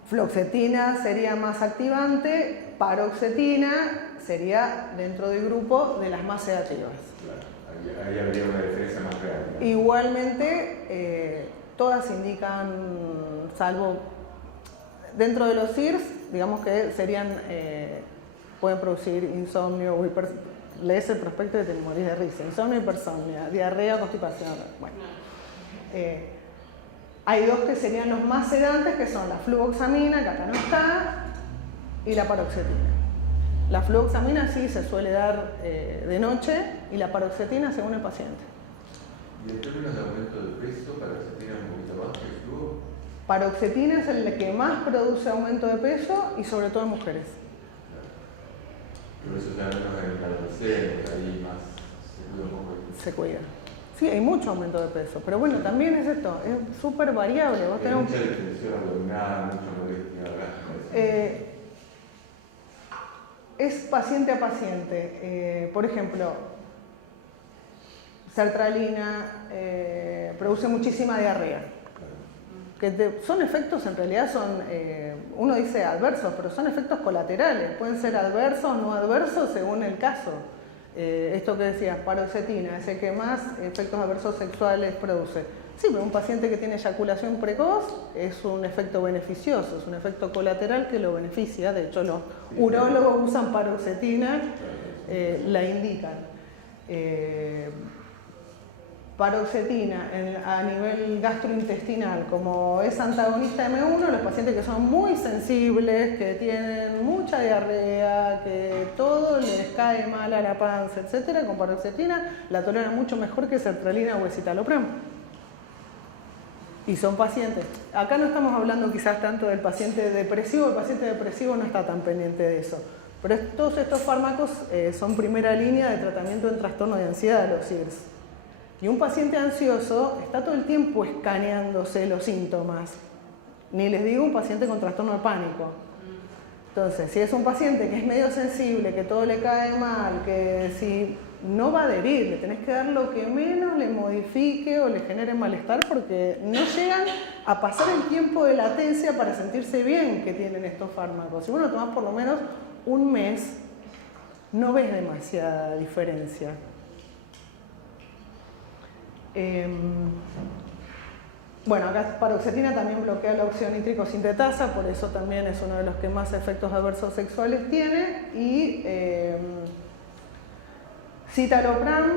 Fluoxetina sería más activante, paroxetina sería dentro del grupo de las más sedativas. Claro. Ahí habría una diferencia más real, ¿no? Igualmente, todas indican, salvo dentro de los IRS, digamos que serían, pueden producir insomnio o lees el prospecto y te morís de risa. Insomnio, hipersomnia, diarrea, constipación. Bueno. Hay dos que serían los más sedantes, que son la fluvoxamina, que acá no está, y la paroxetina. La fluvoxamina sí se suele dar de noche y la paroxetina según el paciente. ¿Y en términos de aumento de peso, paroxetina un poquito más que el fluo? Paroxetina es el que más produce aumento de peso y sobre todo en mujeres. Pero eso ya menos en el adolescente, ahí más se cuida un poco. Se cuida. Sí, hay mucho aumento de peso, pero bueno, también es esto, es súper variable. Vos tenés mucha distensión abdominal, mucha molestia, es paciente a paciente. Por ejemplo, sertralina produce muchísima diarrea. Que son efectos, en realidad son, uno dice adversos, pero son efectos colaterales. Pueden ser adversos o no adversos según el caso. Esto que decías, paroxetina, es el que más efectos adversos sexuales produce. Sí, pero un paciente que tiene eyaculación precoz es un efecto beneficioso, es un efecto colateral que lo beneficia. De hecho, los urólogos usan paroxetina, la indican. paroxetina a nivel gastrointestinal, como es antagonista M1, los pacientes que son muy sensibles, que tienen mucha diarrea, que todo les cae mal a la panza, etc., con paroxetina la toleran mucho mejor que sertralina o escitalopram. Y son pacientes, acá no estamos hablando quizás tanto del paciente depresivo, el paciente depresivo no está tan pendiente de eso, pero todos estos fármacos son primera línea de tratamiento en trastorno de ansiedad de los IRS. Y un paciente ansioso está todo el tiempo escaneándose los síntomas. Ni les digo un paciente con trastorno de pánico. Entonces, si es un paciente que es medio sensible, que todo le cae mal, que si no va a adherir, le tenés que dar lo que menos le modifique o le genere malestar porque no llegan a pasar el tiempo de latencia para sentirse bien que tienen estos fármacos. Si vos lo tomás por lo menos un mes, no ves demasiada diferencia. Bueno, acá paroxetina también bloquea la óxido nítrico sintetasa, por eso también es uno de los que más efectos adversos sexuales tiene. Y citalopram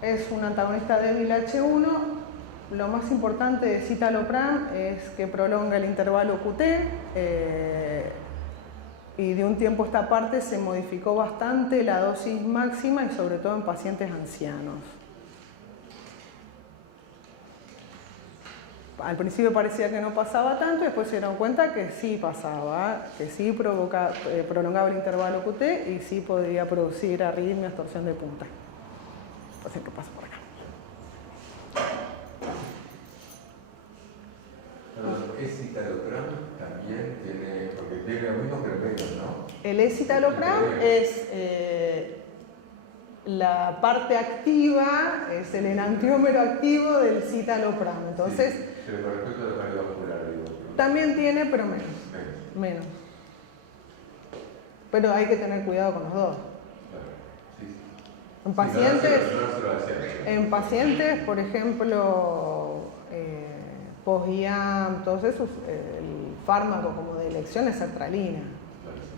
es un antagonista débil H1. Lo más importante de citalopram es que prolonga el intervalo QT y de un tiempo a esta parte se modificó bastante la dosis máxima y sobre todo en pacientes ancianos. Al principio parecía que no pasaba tanto y después se dieron cuenta que sí pasaba, que sí prolongaba el intervalo QT y sí podía producir arritmias, torsión de punta. Entonces, ¿qué pasa por acá? ¿Es citalopram? También tiene, porque tiene lo mismo que el medio, ¿no? El escitalopram es la parte activa, es el enantiómero activo del citalopram. Entonces, sí, pero con respecto a lo cardiovascular, digo. También tiene, pero menos. Pero hay que tener cuidado con los dos. Sí, sí. En pacientes, Sí, en pacientes, por ejemplo, post-IAM, todos esos, el fármaco como de elección es sertralina. Claro, sí.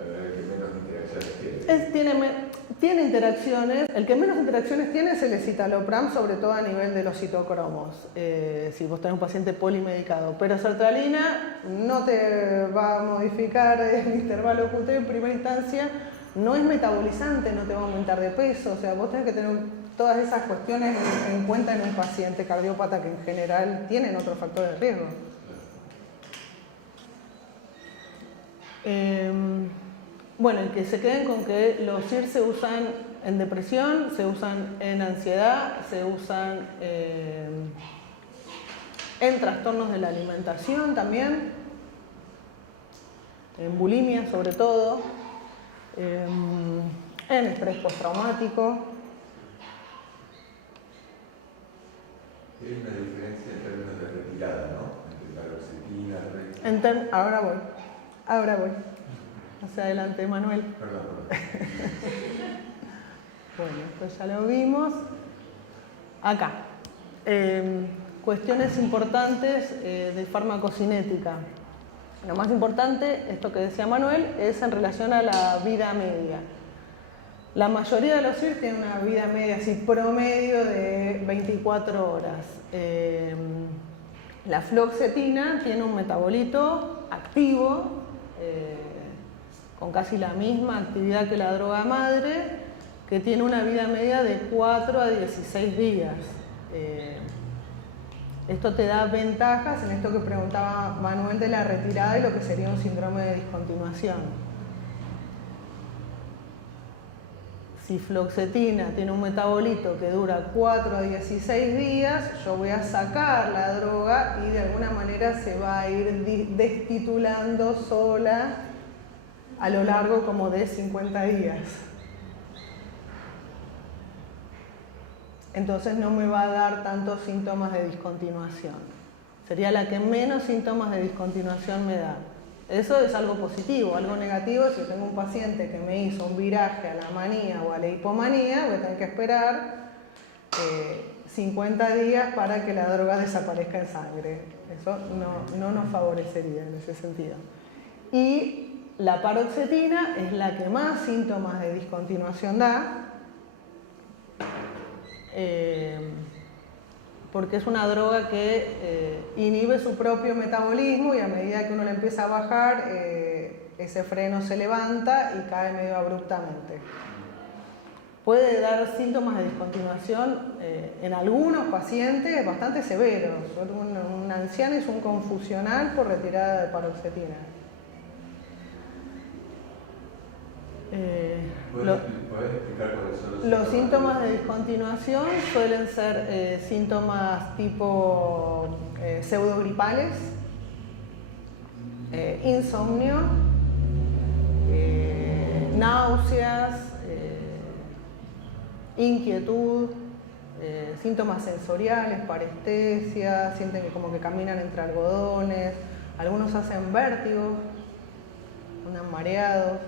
El que menos interacciones tiene. Tiene interacciones, el que menos interacciones tiene es el escitalopram, sobre todo a nivel de los citocromos, si vos tenés un paciente polimedicado, pero sertralina no te va a modificar el intervalo QT en primera instancia, no es metabolizante, no te va a aumentar de peso, o sea, vos tenés que tener todas esas cuestiones en cuenta en un paciente cardiópata que en general tienen otros factores de riesgo. Bueno, y que se queden con que los CIR se usan en depresión, se usan en ansiedad, se usan en trastornos de la alimentación también, en bulimia sobre todo, en estrés postraumático. Hay una diferencia en términos de retirada, ¿no? Entre paroxetina, Ahora voy. Hacia adelante, Manuel. Perdón. Bueno, esto ya lo vimos. Acá. Cuestiones importantes de farmacocinética. Lo más importante, esto que decía Manuel, es en relación a la vida media. La mayoría de los CIR tienen una vida media así promedio de 24 horas. La fluoxetina tiene un metabolito activo, con casi la misma actividad que la droga madre, que tiene una vida media de 4 a 16 días. Esto te da ventajas en esto que preguntaba Manuel de la retirada y lo que sería un síndrome de discontinuación. Si fluoxetina tiene un metabolito que dura 4 a 16 días, yo voy a sacar la droga y de alguna manera se va a ir destitulando sola a lo largo como de 50 días. Entonces no me va a dar tantos síntomas de discontinuación. Sería la que menos síntomas de discontinuación me da. Eso es algo positivo. Algo negativo, si yo tengo un paciente que me hizo un viraje a la manía o a la hipomanía, voy a tener que esperar 50 días para que la droga desaparezca en sangre. Eso no nos favorecería en ese sentido. Y la paroxetina es la que más síntomas de discontinuación da, porque es una droga que inhibe su propio metabolismo y a medida que uno le empieza a bajar, ese freno se levanta y cae medio abruptamente. Puede dar síntomas de discontinuación en algunos pacientes bastante severos. Una anciana hizo un confusional por retirada de paroxetina. ¿Puedes explicar cuáles son Los síntomas de discontinuación suelen ser síntomas tipo pseudogripales, insomnio, náuseas, inquietud, síntomas sensoriales, parestesia, sienten que como que caminan entre algodones, algunos hacen vértigo, andan mareados.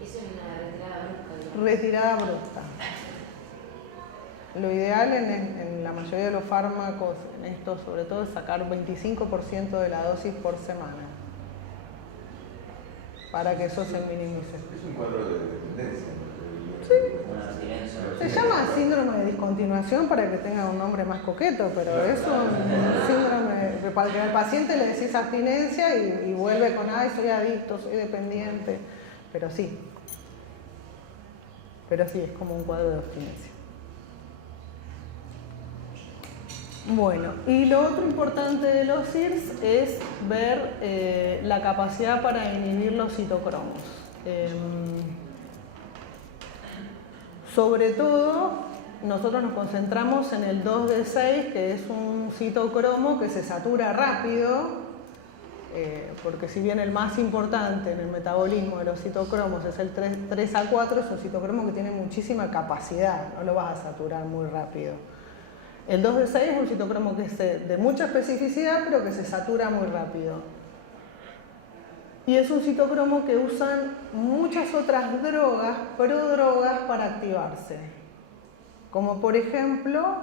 Eso es una retirada brusca. Retirada brusca. Lo ideal en la mayoría de los fármacos, en esto sobre todo, es sacar 25% de la dosis por semana para que eso se minimice. Es un cuadro de dependencia. Una abstinencia. Se llama síndrome de discontinuación para que tenga un nombre más coqueto, pero es un síndrome para que al paciente le decís abstinencia y vuelve con, ay, soy adicto, soy dependiente, pero sí, es como un cuadro de abstinencia. Bueno, y lo otro importante de los CIRS es ver la capacidad para inhibir los citocromos. Sobre todo, nosotros nos concentramos en el 2D6, que es un citocromo que se satura rápido, porque si bien el más importante en el metabolismo de los citocromos es el 3A4, es un citocromo que tiene muchísima capacidad, no lo vas a saturar muy rápido. El 2D6 es un citocromo que es de mucha especificidad, pero que se satura muy rápido. Y es un citocromo que usan muchas otras drogas, prodrogas, para activarse. Como por ejemplo,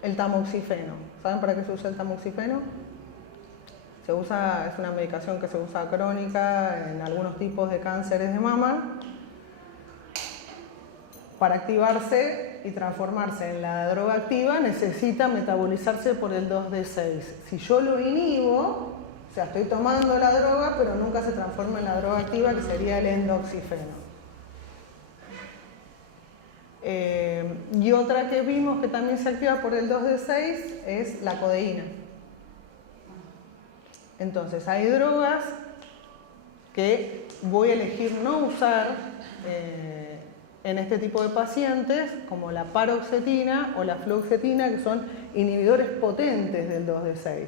el tamoxifeno. ¿Saben para qué se usa el tamoxifeno? Es una medicación que se usa crónica en algunos tipos de cánceres de mama. Para activarse y transformarse en la droga activa necesita metabolizarse por el 2D6. Si yo lo inhibo, o sea, estoy tomando la droga, pero nunca se transforma en la droga activa, que sería el endoxifeno. Y otra que vimos que también se activa por el 2D6 es la codeína. Entonces, hay drogas que voy a elegir no usar en este tipo de pacientes, como la paroxetina o la fluoxetina, que son inhibidores potentes del 2D6.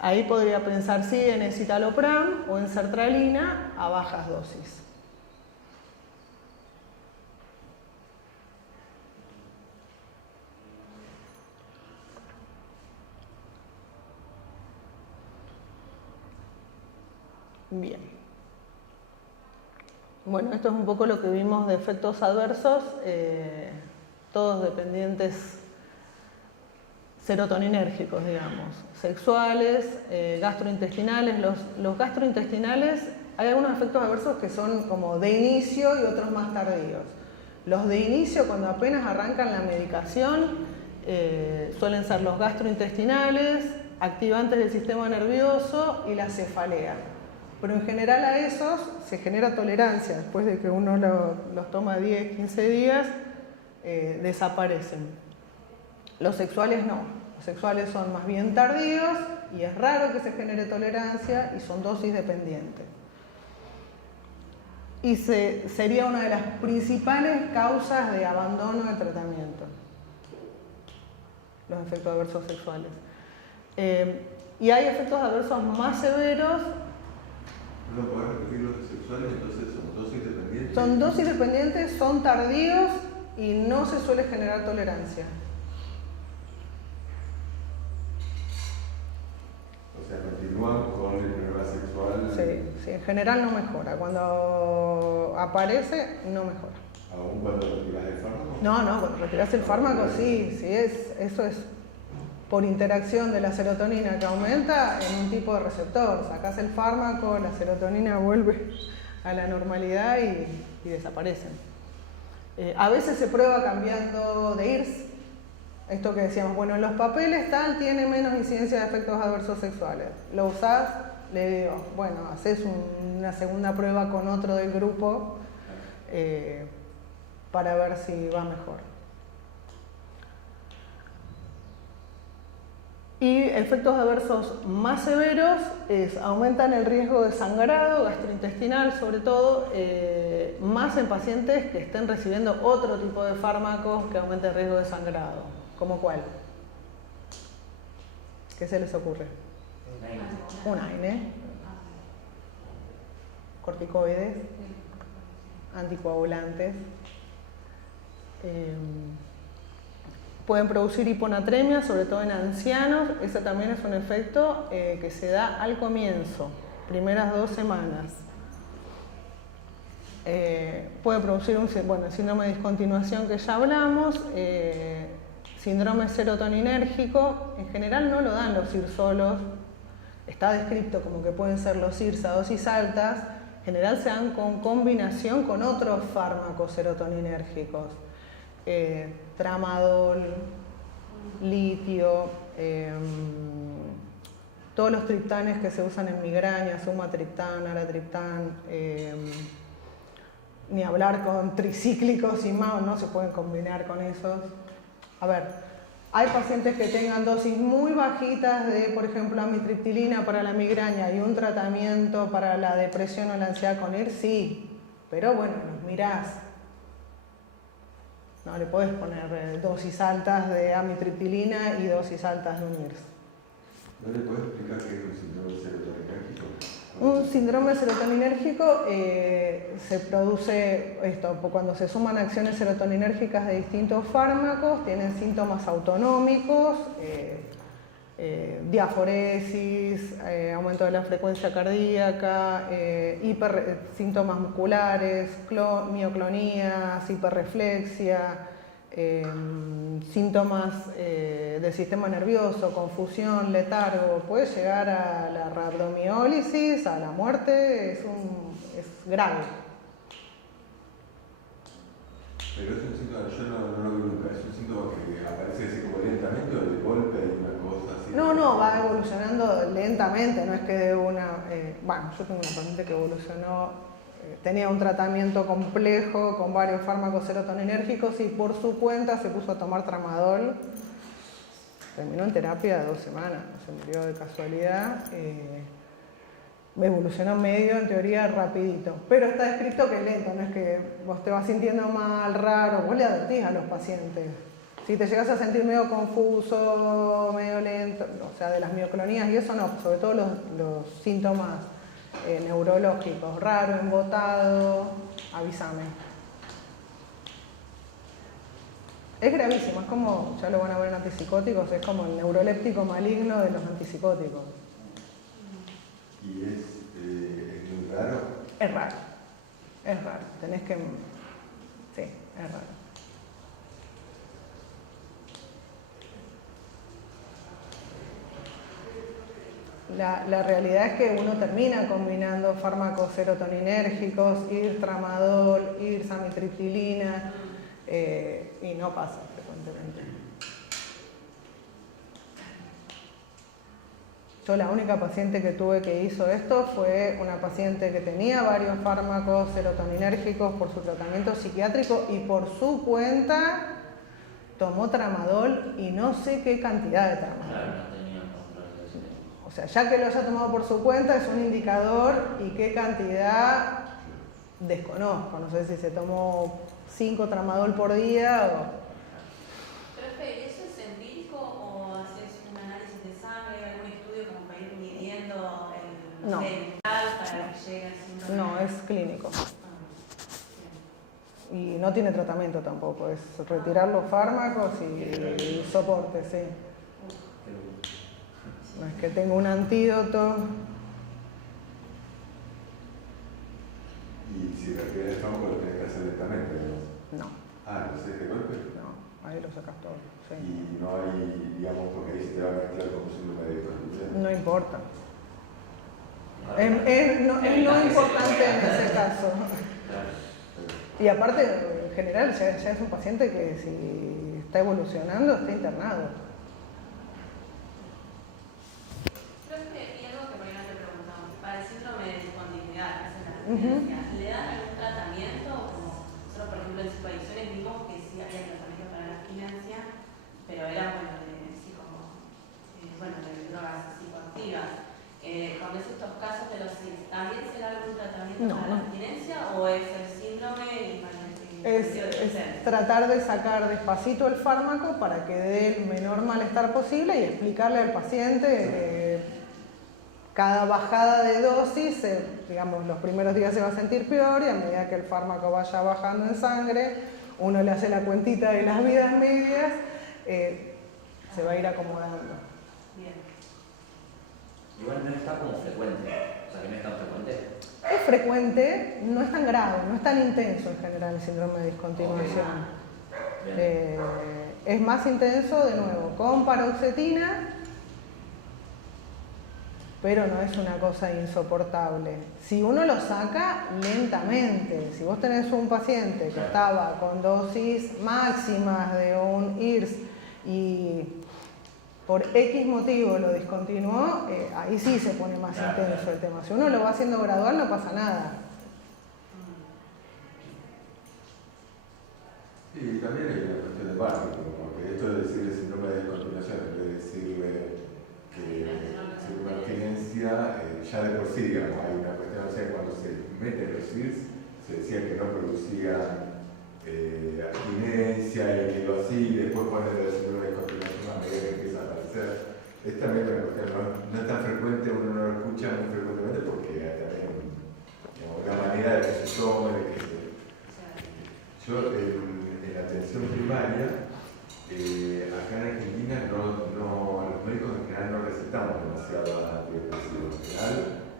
Ahí podría pensar sí en escitalopram o en sertralina a bajas dosis. Bien. Bueno, esto es un poco lo que vimos de efectos adversos, todos dependientes serotoninérgicos, digamos, sexuales, gastrointestinales. Los gastrointestinales, hay algunos efectos adversos que son como de inicio y otros más tardíos. Los de inicio, cuando apenas arrancan la medicación, suelen ser los gastrointestinales, activantes del sistema nervioso y la cefalea. Pero en general a esos se genera tolerancia. Después de que uno los toma 10, 15 días, desaparecen. Los sexuales no. Los sexuales son más bien tardíos y es raro que se genere tolerancia y son dosis dependientes. Y sería una de las principales causas de abandono del tratamiento, los efectos adversos sexuales. Y hay efectos adversos más severos. ¿No podés repetir los sexuales? Entonces son dosis dependientes. Son dosis dependientes, son tardíos y no se suele generar tolerancia. O sea, continúan con el problema sexual. Sí, en general no mejora. Cuando aparece, no mejora. ¿Aún cuando retiras el fármaco? No, cuando retiras el fármaco, sí, eso es por interacción de la serotonina que aumenta en un tipo de receptor. Sacás el fármaco, la serotonina vuelve a la normalidad y desaparecen. A veces se prueba cambiando de IRS. Esto que decíamos, bueno, en los papeles tal tiene menos incidencia de efectos adversos sexuales. Lo usás, le digo, bueno, haces una segunda prueba con otro del grupo para ver si va mejor. Y efectos adversos más severos aumentan el riesgo de sangrado gastrointestinal, sobre todo, más en pacientes que estén recibiendo otro tipo de fármacos que aumenten el riesgo de sangrado. ¿Cómo cuál? ¿Qué se les ocurre? Un AINE, corticoides, anticoagulantes. Pueden producir hiponatremia, sobre todo en ancianos. Ese también es un efecto que se da al comienzo, primeras 2 semanas. Puede producir un síndrome de discontinuación que ya hablamos, síndrome serotoninérgico. En general no lo dan los IRS solos, está descrito como que pueden ser los IRS a dosis altas. En general se dan con combinación con otros fármacos serotoninérgicos. Tramadol, litio, todos los triptanes que se usan en migraña, sumatriptán, aratriptán, ni hablar con tricíclicos y más, no se pueden combinar con esos. A ver, hay pacientes que tengan dosis muy bajitas de, por ejemplo, amitriptilina para la migraña y un tratamiento para la depresión o la ansiedad con IRS, sí, pero bueno, los mirás. No le podés poner dosis altas de amitriptilina y dosis altas de un IRS. ¿No le podés explicar qué es un síndrome serotoninérgico? Un síndrome serotoninérgico se produce cuando se suman acciones serotoninérgicas de distintos fármacos, tienen síntomas autonómicos, diaforesis, aumento de la frecuencia cardíaca, síntomas musculares, mioclonías, hiperreflexia, síntomas del sistema nervioso, confusión, letargo. Puede llegar a la rhabdomiólisis, a la muerte, es grave. Pero es un síntoma, yo no lo vi nunca, es un síntoma que aparece así como lentamente o de golpe hay una cosa así. No, va evolucionando lentamente, no es que de una... yo tengo una paciente que evolucionó, tenía un tratamiento complejo con varios fármacos serotoninérgicos y por su cuenta se puso a tomar tramadol, terminó en terapia de 2 semanas, se murió de casualidad. Evolucionó medio, en teoría, rapidito. Pero está descrito que es lento, no es que vos te vas sintiendo mal, raro, vos le advertís a los pacientes. Si te llegas a sentir medio confuso, medio lento, o sea, de las mioclonías y eso no, sobre todo los síntomas neurológicos, raro, embotado, avísame. Es gravísimo, es como, ya lo van a ver en antipsicóticos, es como el neuroléptico maligno de los antipsicóticos. ¿Y es muy raro? Es raro, tenés que... Sí, es raro. La realidad es que uno termina combinando fármacos serotoninérgicos, IRS, tramadol, IRS, amitriptilina, y no pasa frecuentemente. Yo la única paciente que tuve que hizo esto fue una paciente que tenía varios fármacos serotoninérgicos por su tratamiento psiquiátrico y por su cuenta tomó tramadol y no sé qué cantidad de tramadol. Claro, no tenía control de eso. O sea, ya que lo haya tomado por su cuenta es un indicador y qué cantidad desconozco. No sé si se tomó 5 tramadol por día o... Profe, ¿eso es empírico o haces un análisis de sangre, algún estudio como para ir midiendo el No. mental para que llegue al síndrome? No, es clínico. Y no tiene tratamiento tampoco, es retirar los fármacos y soporte, sí. No es que tenga un antídoto. Y si retiras el fármaco lo tenés que hacer lentamente, ¿no? No, Ah, ¿no sé de golpe? no. ahí lo sacas todo. Sí. Y no hay, digamos, porque ahí se te va a mezclar con un síndrome de descontinuidad. No importa. Es no importante en ese caso. Y aparte, en general, ya es un paciente que si está evolucionando, está internado. Profe, y algo que por ahí no te preguntamos, para el síndrome de discontinuidad, que es en la abstinencia, ¿le dan algún tratamiento? Como nosotros, por ejemplo, en Psicoadicciones vimos que sí había tratamiento para la abstinencia, pero era de drogas psicoactivas. Cuando es estos casos de los CIS, ¿también se da algún tratamiento para la abstinencia o es el síndrome y es tratar de sacar despacito el fármaco para que dé el menor malestar posible y explicarle al paciente cada bajada de dosis, digamos, los primeros días se va a sentir peor y a medida que el fármaco vaya bajando en sangre, uno le hace la cuentita de las vidas medias, se va a ir acomodando. Bien. Igual no está como frecuente, o sea que no es tan frecuente. Es frecuente, no es tan grave, no es tan intenso en general el síndrome de discontinuación. Es más intenso, de nuevo, con paroxetina, pero no es una cosa insoportable. Si uno lo saca lentamente, si vos tenés un paciente que estaba con dosis máximas de un IRS y por X motivo lo discontinuó, ahí sí se pone más intenso el tema. Si uno lo va haciendo gradual no pasa nada. Sí, también hay una cuestión de marketing, porque esto de decirle síndrome de descontinuación, en vez de decirle que es una abstinencia, ya de por sí, digamos, hay una cuestión, o sea, cuando se meten los CIRS, se decía que no producían abstinencia y que lo así, y después ponen el síndrome de descontinuación a medida que empieza a aparecer. Es también una cuestión, no es tan frecuente, uno no lo escucha muy frecuentemente porque hay también una manera de que se tome, de que se... Yo, en la atención primaria, acá en Argentina los médicos en general no recetamos demasiado antidepresivos. En general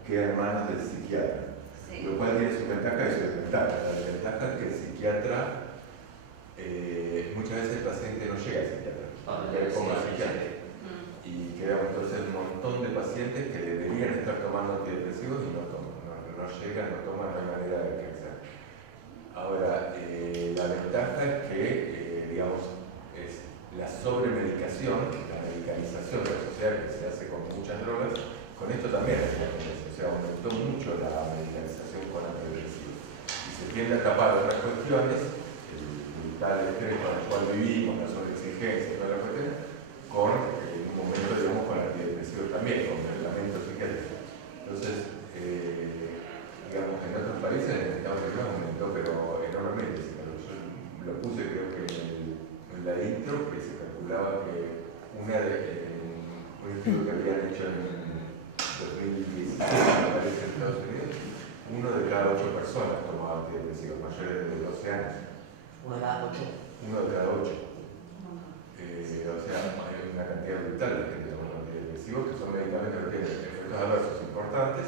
queda en manos del psiquiatra. Sí. Lo cual tiene su ventaja y su desventaja. La ventaja es que el psiquiatra, muchas veces el paciente no llega al psiquiatra. Y quedamos entonces un montón de pacientes que deberían estar tomando antidepresivos y no toman, no llegan, no toman, no hay manera de alcanzar. Ahora, la ventaja es que, digamos, es la sobremedicación, la medicalización de la sociedad que se hace con muchas drogas, con esto también hay una tendencia, o sea, aumentó mucho la medicalización con antidepresivos. Y se tiende a tapar otras cuestiones, el tal estrés con el cual vivimos, la sobreexigencia y toda la cuestión, con, en un momento, digamos, con antidepresivos también, con tratamiento psiquiátrico. Entonces, digamos, en otros países, en Estados Unidos aumentó, pero enormemente. Yo lo puse, creo que en la intro, que se calculaba que un estudio que habían hecho en 2017, me parece, en Estados Unidos, 1 de cada 8 personas tomaba antidepresivos mayores de 12 años. 1 de cada 8. 1 de cada 8. O sea, hay una cantidad brutal de gente tomando antidepresivos, que son medicamentos que tienen efectos adversos importantes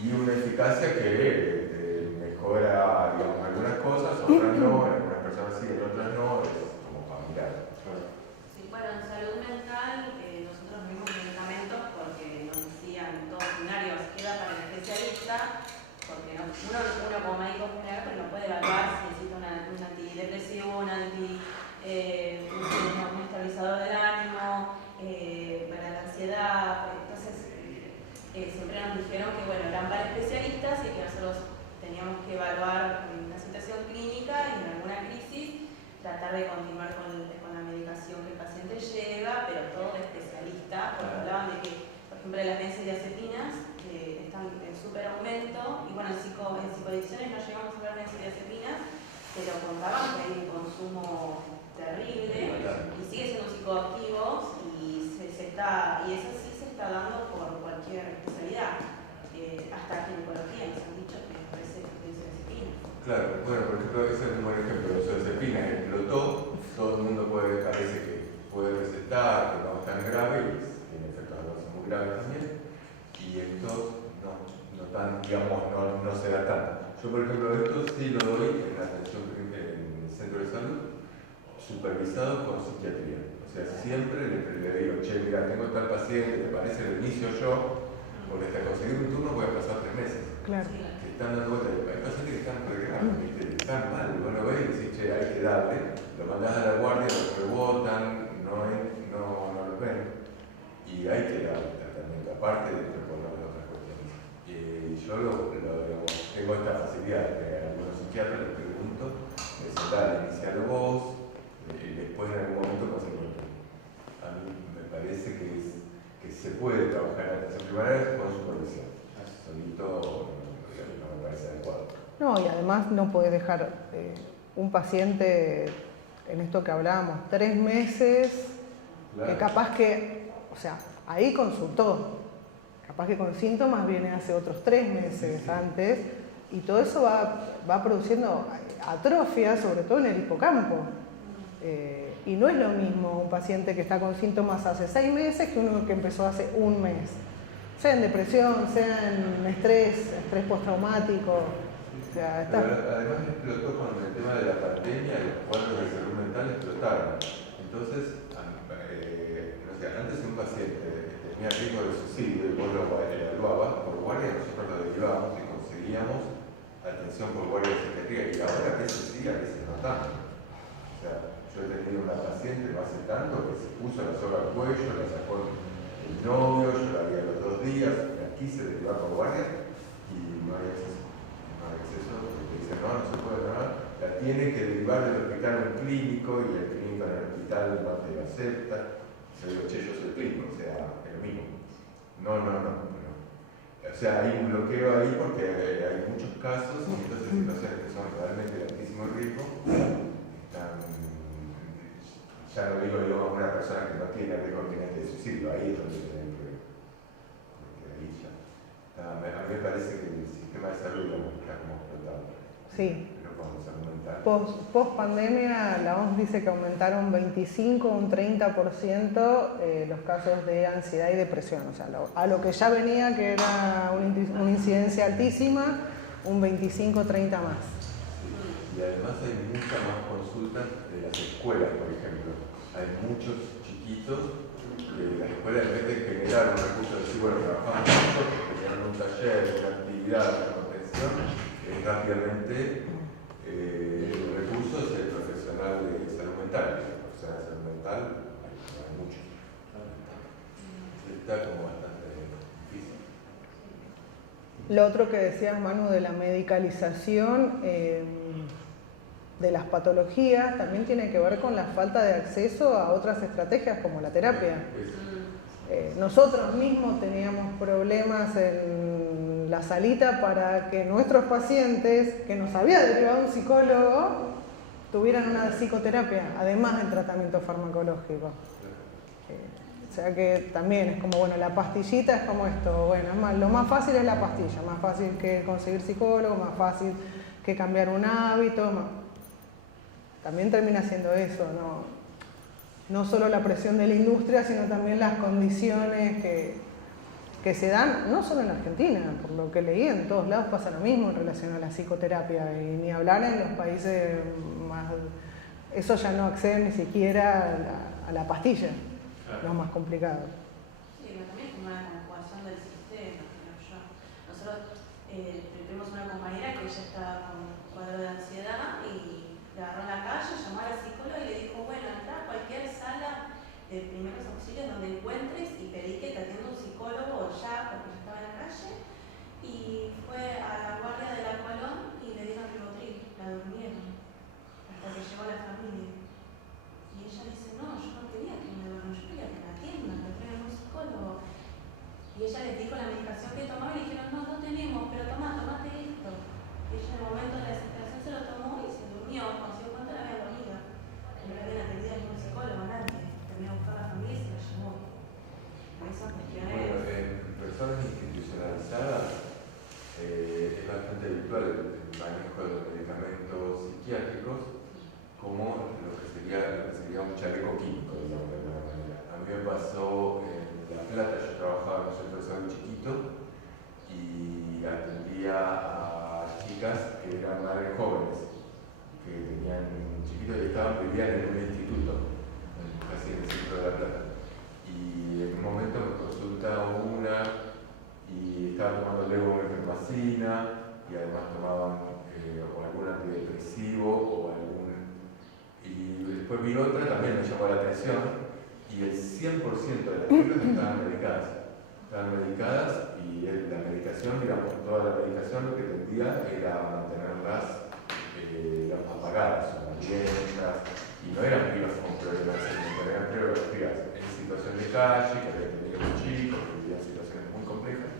y una eficacia que mejora, digamos, algunas cosas, otras no, en algunas personas sí, en otras no, es como para mirar. Sí, bueno, en salud mental nosotros vimos medicamentos porque nos decían todos binarios, queda para el especialista, porque uno como médico general pero no puede evaluar si necesita un antidepresivo, un estabilizador del ánimo, para la ansiedad. Entonces, siempre nos dijeron que bueno, eran para especialistas y que nosotros teníamos que evaluar una situación clínica y en alguna crisis tratar de continuar con la medicación que el paciente lleva, pero todo de especialista, porque hablaban de que, por ejemplo, las benzodiazepinas están en súper aumento, y bueno, en psicoadicciones no llegamos a hablar de benzodiazepinas, pero contaban que hay un consumo terrible y sigue siendo psicoactivo y eso sí se está dando por cualquier especialidad, hasta ginecología nos han dicho que parece benzodiazepina. Claro, bueno, por ejemplo, ese es un buen ejemplo. La benzodiazepina explotó, todo el mundo parece que puede recetar, que no es tan grave y tiene efectos adversos muy graves también, y estos no tan, digamos, no se da tanto. Yo, por ejemplo, esto sí lo doy en la atención en el centro de salud, supervisado con psiquiatría. O sea, siempre le digo, che, mira, tengo tal paciente, ¿te parece lo inicio yo? Porque hasta conseguir un turno voy a pasar 3 meses. Claro. Que están dando vueltas. Hay pacientes que están re graves, ¿viste? Están mal. Y vos lo ves y decís, che, hay que darle. Lo mandás a la guardia, lo rebotan, no lo ven. Y hay que darle tratamiento, aparte de proponer otras cuestiones. Y yo digamos, tengo esta facilidad de que a algunos psiquiatras les pregunto, me dicen, dale, inicialo vos, y después en algún momento conseguirlo. A mí me parece que se puede trabajar en atención primaria con supervisión. Solito no me parece adecuado. No, y además no podés dejar un paciente, en esto que hablábamos, 3 meses, Claro. que capaz que, o sea, ahí consultó, capaz que con síntomas viene hace otros 3 meses antes, y todo eso va produciendo atrofia, sobre todo en el hipocampo. Y no es lo mismo un paciente que está con síntomas hace 6 meses que uno que empezó hace 1 mes. Sea en depresión, sea en estrés postraumático. O sea, Pero además explotó con el tema de la pandemia, los cuadros de salud mental explotaron. Entonces, no sé, antes un paciente tenía riesgo de suicidio y vos lo evaluabas por guardia, nosotros lo derivábamos y conseguíamos atención por guardia de psiquiatría. Y ahora a veces sí, a veces no tanto. O sea, yo he tenido una paciente no hace tanto que se puso la soga al cuello, la sacó el novio, yo la vi a los 2 días, la quise derivar por guardia y no hay acceso. No hay acceso porque te dicen, no se puede, la tiene que derivar del hospital a un clínico y el clínico en el hospital no te lo acepta. Yo digo, che, yo soy clínico, o sea, es lo mismo. No. O sea, hay un bloqueo ahí porque hay muchos casos y entonces situaciones que son realmente de altísimo riesgo están. Ya no digo yo a una persona que no tiene riesgo inminente de suicidio, ahí es donde tienen el problema. Porque ahí ya. A mí me parece que el sistema de salud está como explotado. sí. Pero con salud mental. Post pandemia, la OMS dice que aumentaron 25 o un 30% los casos de ansiedad y depresión. O sea, a lo que ya venía, que era una incidencia altísima, un 25 o 30 más. Sí. Y además hay muchas más consultas de las escuelas, por ejemplo. Hay muchos chiquitos que las escuelas, en vez de generar un recurso de decir, bueno, trabajamos nosotros, generan un taller, una actividad, una contención, rápidamente el recurso es el profesional de salud mental. El profesional de salud mental hay muchos. Está como bastante difícil. Lo otro que decías, Manu, de la medicalización de las patologías, también tiene que ver con la falta de acceso a otras estrategias como la terapia. Nosotros mismos teníamos problemas en la salita para que nuestros pacientes, que nos había derivado un psicólogo, tuvieran una psicoterapia, además del tratamiento farmacológico. O sea que también es como, bueno, la pastillita es como esto, bueno, lo más fácil es la pastilla, más fácil que conseguir psicólogo, más fácil que cambiar un hábito, también termina siendo eso, no solo la presión de la industria, sino también las condiciones que se dan, no solo en Argentina, por lo que leí, en todos lados pasa lo mismo en relación a la psicoterapia, y ni hablar en los países más, eso ya no accede ni siquiera a la pastilla. Lo más complicado. Sí, pero también es como una conjugación del sistema, creo yo. Nosotros tuvimos una compañera que ella estaba con un cuadro de ansiedad y la agarró en la calle, llamó a la psicóloga y le dijo, bueno, entra a cualquier sala de primeros auxilios donde encuentres y pedí que te atienda un psicólogo ya, porque yo estaba en la calle. Y fue a la guardia de la Colón y le dieron Rivotril, la durmieron, hasta que llegó la familia. Y ella dice, no, yo no quería que me duerman, yo quería que me atiendan, que traigan un psicólogo. Y ella les dijo la medicación que tomaba y le dijeron, no tenemos, pero tomate esto. Y ella en el momento de la desesperación se lo tomó y se durmió, cuando se dio cuenta la había dormido. No le habían atendido a ningún psicólogo, a nadie. Terminó a buscar a la familia y se la llevó. Esas cuestiones. Bueno, en personas institucionalizadas es bastante habitual el manejo de los medicamentos psiquiátricos como lo que sería un chaleco químico, digamos, de alguna manera. A mí me pasó en La Plata, yo trabajaba en un centro de salud chiquito y atendía a chicas que eran madres jóvenes, que tenían chiquitos y vivían en una institución radiación y el 100% de las fibras estaban medicadas. Estaban medicadas y la medicación, digamos, toda la medicación lo que tendía era mantenerlas digamos, apagadas, soñolientas, y no eran pibas con problemas, sino eran pibas en situación de calle, que habían tenido un chico, que vivían situaciones muy complejas,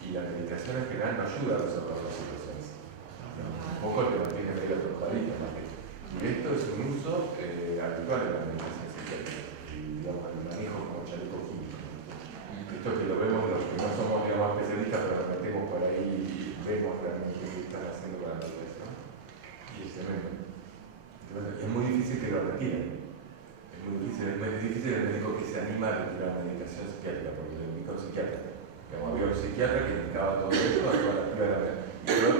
y la medicación en general no ayuda a resolver las situaciones. Un poco te mantiene medio tocadito, ¿no? Y esto es un uso habitual en la medicación psiquiátrica, y digamos, el manejo como chaleco químico. Esto que lo vemos los que no somos, digamos, especialistas, pero nos metemos por ahí y vemos realmente qué están haciendo con la medicación. Y es tremendo. Es muy difícil que lo retiren. Es muy difícil el médico que se anima a retirar la medicación psiquiátrica, porque el médico psiquiatra, como había un psiquiatra que indicaba todo esto, a toda la piba. Y yo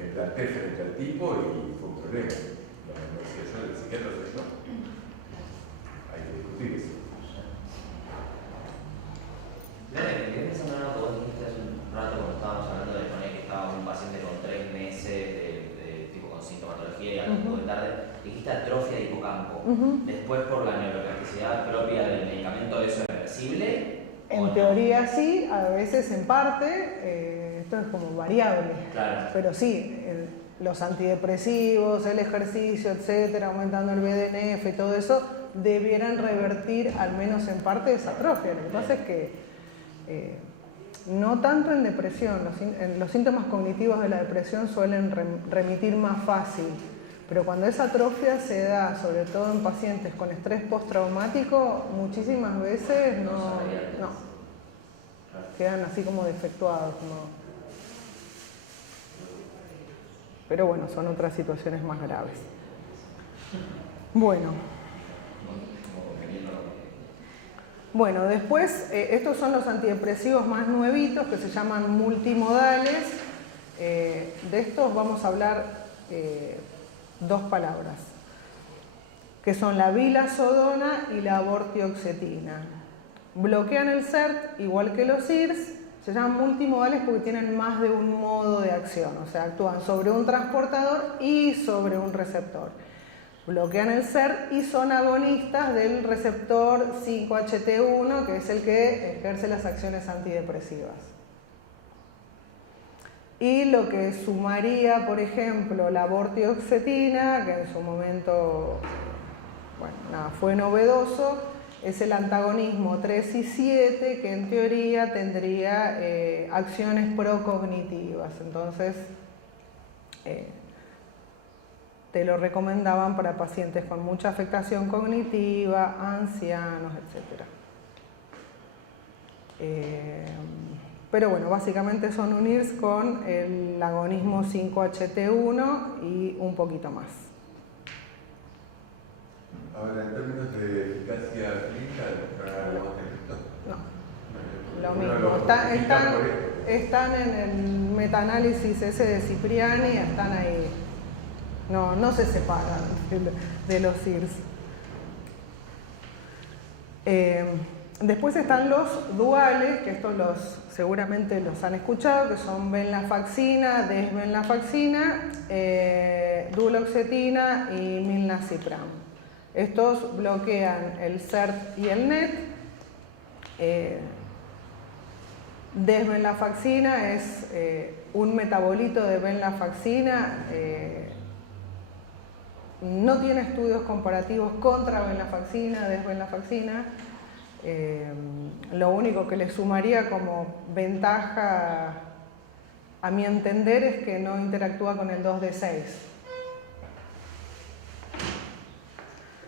me planté frente al tipo y fue un problema. No decía yo, el psiquiatra soy yo. Hay que discutir eso. Me quedé pensando en algo que vos dijiste hace un rato cuando estábamos hablando de poner que estaba un paciente con 3 meses de tipo con sintomatología y algo un poco de tarde. Dijiste atrofia de hipocampo. Después, por la neuroplasticidad propia del medicamento, ¿eso es reversible? En teoría sí, a veces en parte, esto es como variable. Claro. Pero sí, los antidepresivos, el ejercicio, etcétera, aumentando el BDNF y todo eso, debieran revertir al menos en parte esa atrofia. Lo que pasa es que no tanto en depresión, los síntomas cognitivos de la depresión suelen remitir más fácil, pero cuando esa atrofia se da, sobre todo en pacientes con estrés postraumático, muchísimas veces no quedan así como defectuados. Pero bueno, son otras situaciones más graves. Bueno, después, estos son los antidepresivos más nuevitos que se llaman multimodales. De estos vamos a hablar 2 palabras, que son la vilazodona y la vortioxetina. Bloquean el SERT igual que los IRS, se llaman multimodales porque tienen más de un modo de acción, o sea, actúan sobre un transportador y sobre un receptor. Bloquean el SERT y son agonistas del receptor 5-HT1, que es el que ejerce las acciones antidepresivas. Y lo que sumaría, por ejemplo, la vortioxetina, que en su momento fue novedoso, es el antagonismo 3 y 7, que en teoría tendría acciones procognitivas. Entonces, te lo recomendaban para pacientes con mucha afectación cognitiva, ancianos, etc. Pero bueno, básicamente son unirse con el agonismo 5-HT1 y un poquito más. Ahora, en términos de eficacia clínica, no, lo mismo. Están en el metaanálisis ese de Cipriani, están ahí. No se separan de los IRS. Después están los duales, que estos seguramente los han escuchado, que son venlafaxina, desvenlafaxina, duloxetina y milnacipram. Estos bloquean el SERT y el NET. Desvenlafaxina es un metabolito de venlafaxina. No tiene estudios comparativos contra venlafaxina, desvenlafaxina. Lo único que le sumaría como ventaja, a mi entender, es que no interactúa con el 2D6.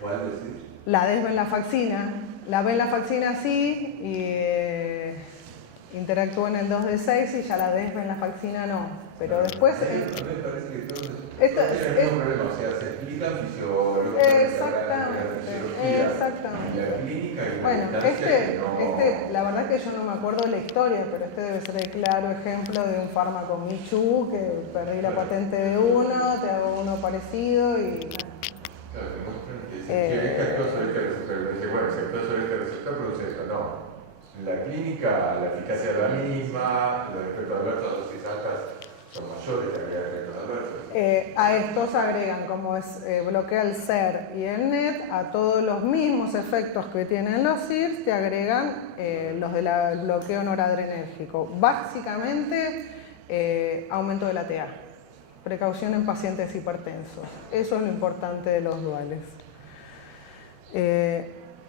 ¿Cuál decir? La desvenlafaxina. La venlafaxina sí, y interactúa en el 2D6 y ya la desvenlafaxina no. Pero después... A mí me parece que todos esto tienen un problema, o sea, se explica fisiología, exactamente. Y la clínica y la bueno, distancia no... la verdad que yo no me acuerdo de la historia, pero este debe ser el claro ejemplo de un fármaco Michu, que perdí la patente de uno, te hago uno parecido y... Claro, te muestran que que actúa sobre este receptor. Dice, bueno, si actúa sobre este receptor, produce esto. No. En la clínica, la eficacia es la misma, los efectos adversos, dosis altas son mayores, agregan efectos adversos. A estos agregan, como es bloquea el SER y el NET, a todos los mismos efectos que tienen los SIRS, te agregan los del bloqueo noradrenérgico. Básicamente, aumento de la TA. Precaución en pacientes hipertensos. Eso es lo importante de los duales.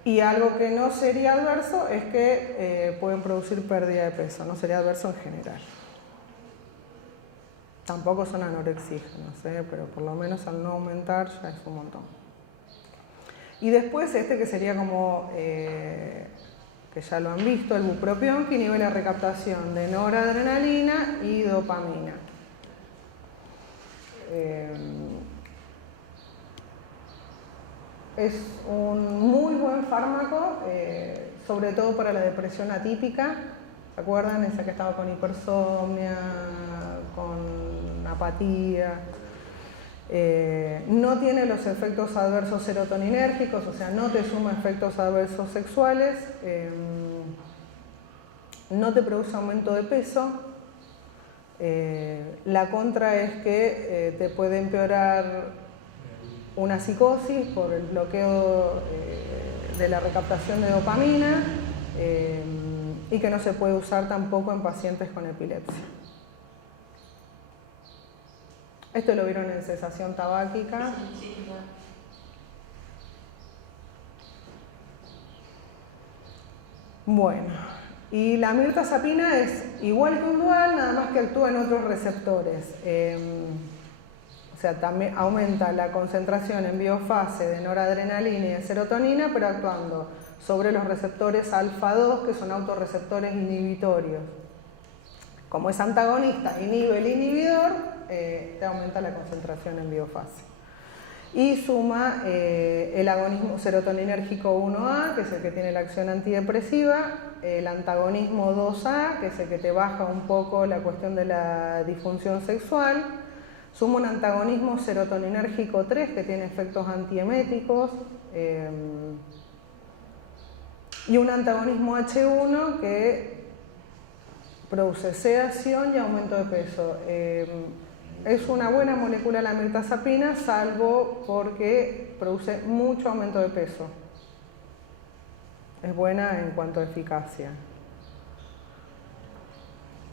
Y algo que no sería adverso es que pueden producir pérdida de peso. No sería adverso en general. Tampoco son anorexígenos, pero por lo menos al no aumentar ya es un montón. Y después que sería como, que ya lo han visto, el bupropión, que inhibe la recaptación de noradrenalina y dopamina. Es un muy buen fármaco, sobre todo para la depresión atípica. ¿Se acuerdan? Esa que estaba con hipersomnia, con apatía. No tiene los efectos adversos serotoninérgicos, o sea, no te suma efectos adversos sexuales, no te produce aumento de peso. La contra es que te puede empeorar una psicosis por el bloqueo de la recaptación de dopamina y que no se puede usar tampoco en pacientes con epilepsia. Esto lo vieron en cesación tabáquica. Sí, claro. Bueno, y la mirtazapina es igual que un dual, nada más que actúa en otros receptores. O sea, también aumenta la concentración en biofase de noradrenalina y de serotonina, pero actuando sobre los receptores alfa-2, que son autorreceptores inhibitorios. Como es antagonista, inhibe el inhibidor, te aumenta la concentración en biofase. Y suma el agonismo serotoninérgico 1A, que es el que tiene la acción antidepresiva, el antagonismo 2A, que es el que te baja un poco la cuestión de la disfunción sexual, suma un antagonismo serotoninérgico 3, que tiene efectos antieméticos, y un antagonismo H1 que produce sedación y aumento de peso. Es una buena molécula la mirtazapina, salvo porque produce mucho aumento de peso. Es buena en cuanto a eficacia.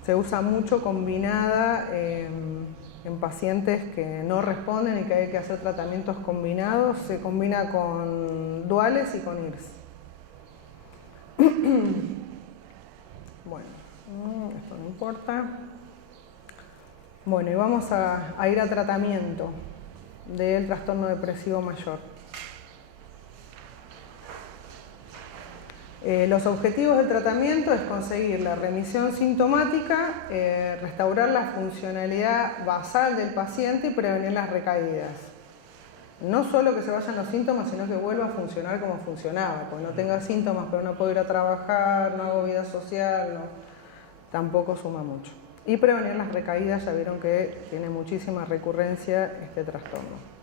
Se usa mucho combinada en pacientes que no responden y que hay que hacer tratamientos combinados. Se combina con duales y con IRS. Bueno, esto no importa. Bueno, y vamos a ir a tratamiento del trastorno depresivo mayor. Los objetivos del tratamiento es conseguir la remisión sintomática, restaurar la funcionalidad basal del paciente y prevenir las recaídas. No solo que se vayan los síntomas, sino que vuelva a funcionar como funcionaba. Porque no tenga síntomas, pero no puedo ir a trabajar, no hago vida social, no, tampoco suma mucho. Y prevenir las recaídas, ya vieron que tiene muchísima recurrencia este trastorno.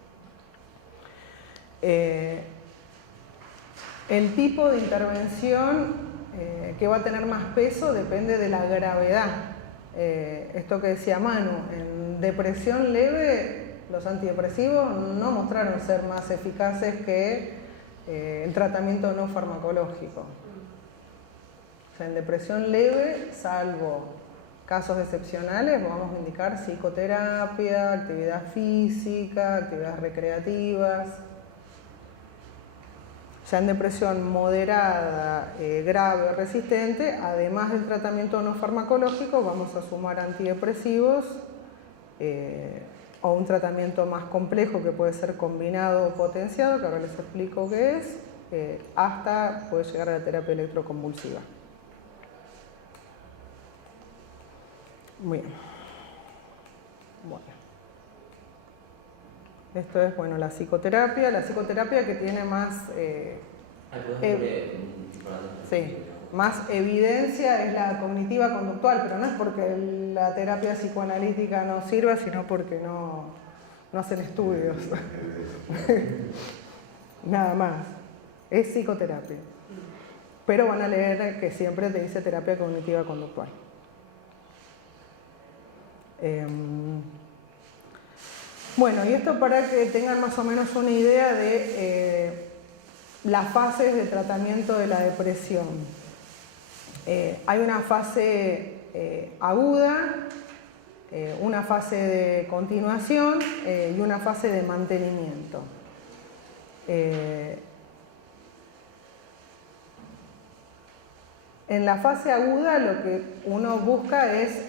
El tipo de intervención que va a tener más peso depende de la gravedad. Esto que decía Manu, en depresión leve, los antidepresivos no mostraron ser más eficaces que el tratamiento no farmacológico. O sea, en depresión leve, salvo casos excepcionales, vamos a indicar psicoterapia, actividad física, actividades recreativas. Ya en depresión moderada, grave o resistente, además del tratamiento no farmacológico, vamos a sumar antidepresivos o un tratamiento más complejo que puede ser combinado o potenciado, que ahora les explico qué es, hasta puede llegar a la terapia electroconvulsiva. Bien. Bueno. Esto es, bueno, la psicoterapia que tiene más, más evidencia es la cognitiva conductual, pero no es porque la terapia psicoanalítica no sirva, sino porque no hacen estudios. Nada más. Es psicoterapia. Pero van a leer que siempre te dice terapia cognitiva conductual. Bueno, y esto para que tengan más o menos una idea de las fases de tratamiento de la depresión. Hay una fase aguda, una fase de continuación y una fase de mantenimiento. En la fase aguda lo que uno busca es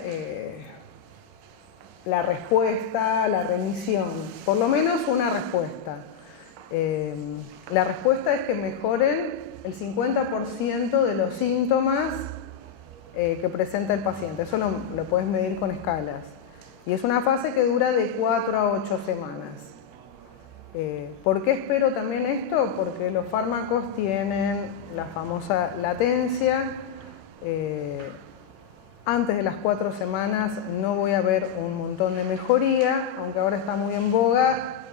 la respuesta, la remisión, por lo menos una respuesta. La respuesta es que mejoren el 50% de los síntomas que presenta el paciente. Eso lo puedes medir con escalas. Y es una fase que dura de 4 a 8 semanas. ¿Por qué espero también esto? Porque los fármacos tienen la famosa latencia. Antes de las 4 semanas no voy a ver un montón de mejoría, aunque ahora está muy en boga.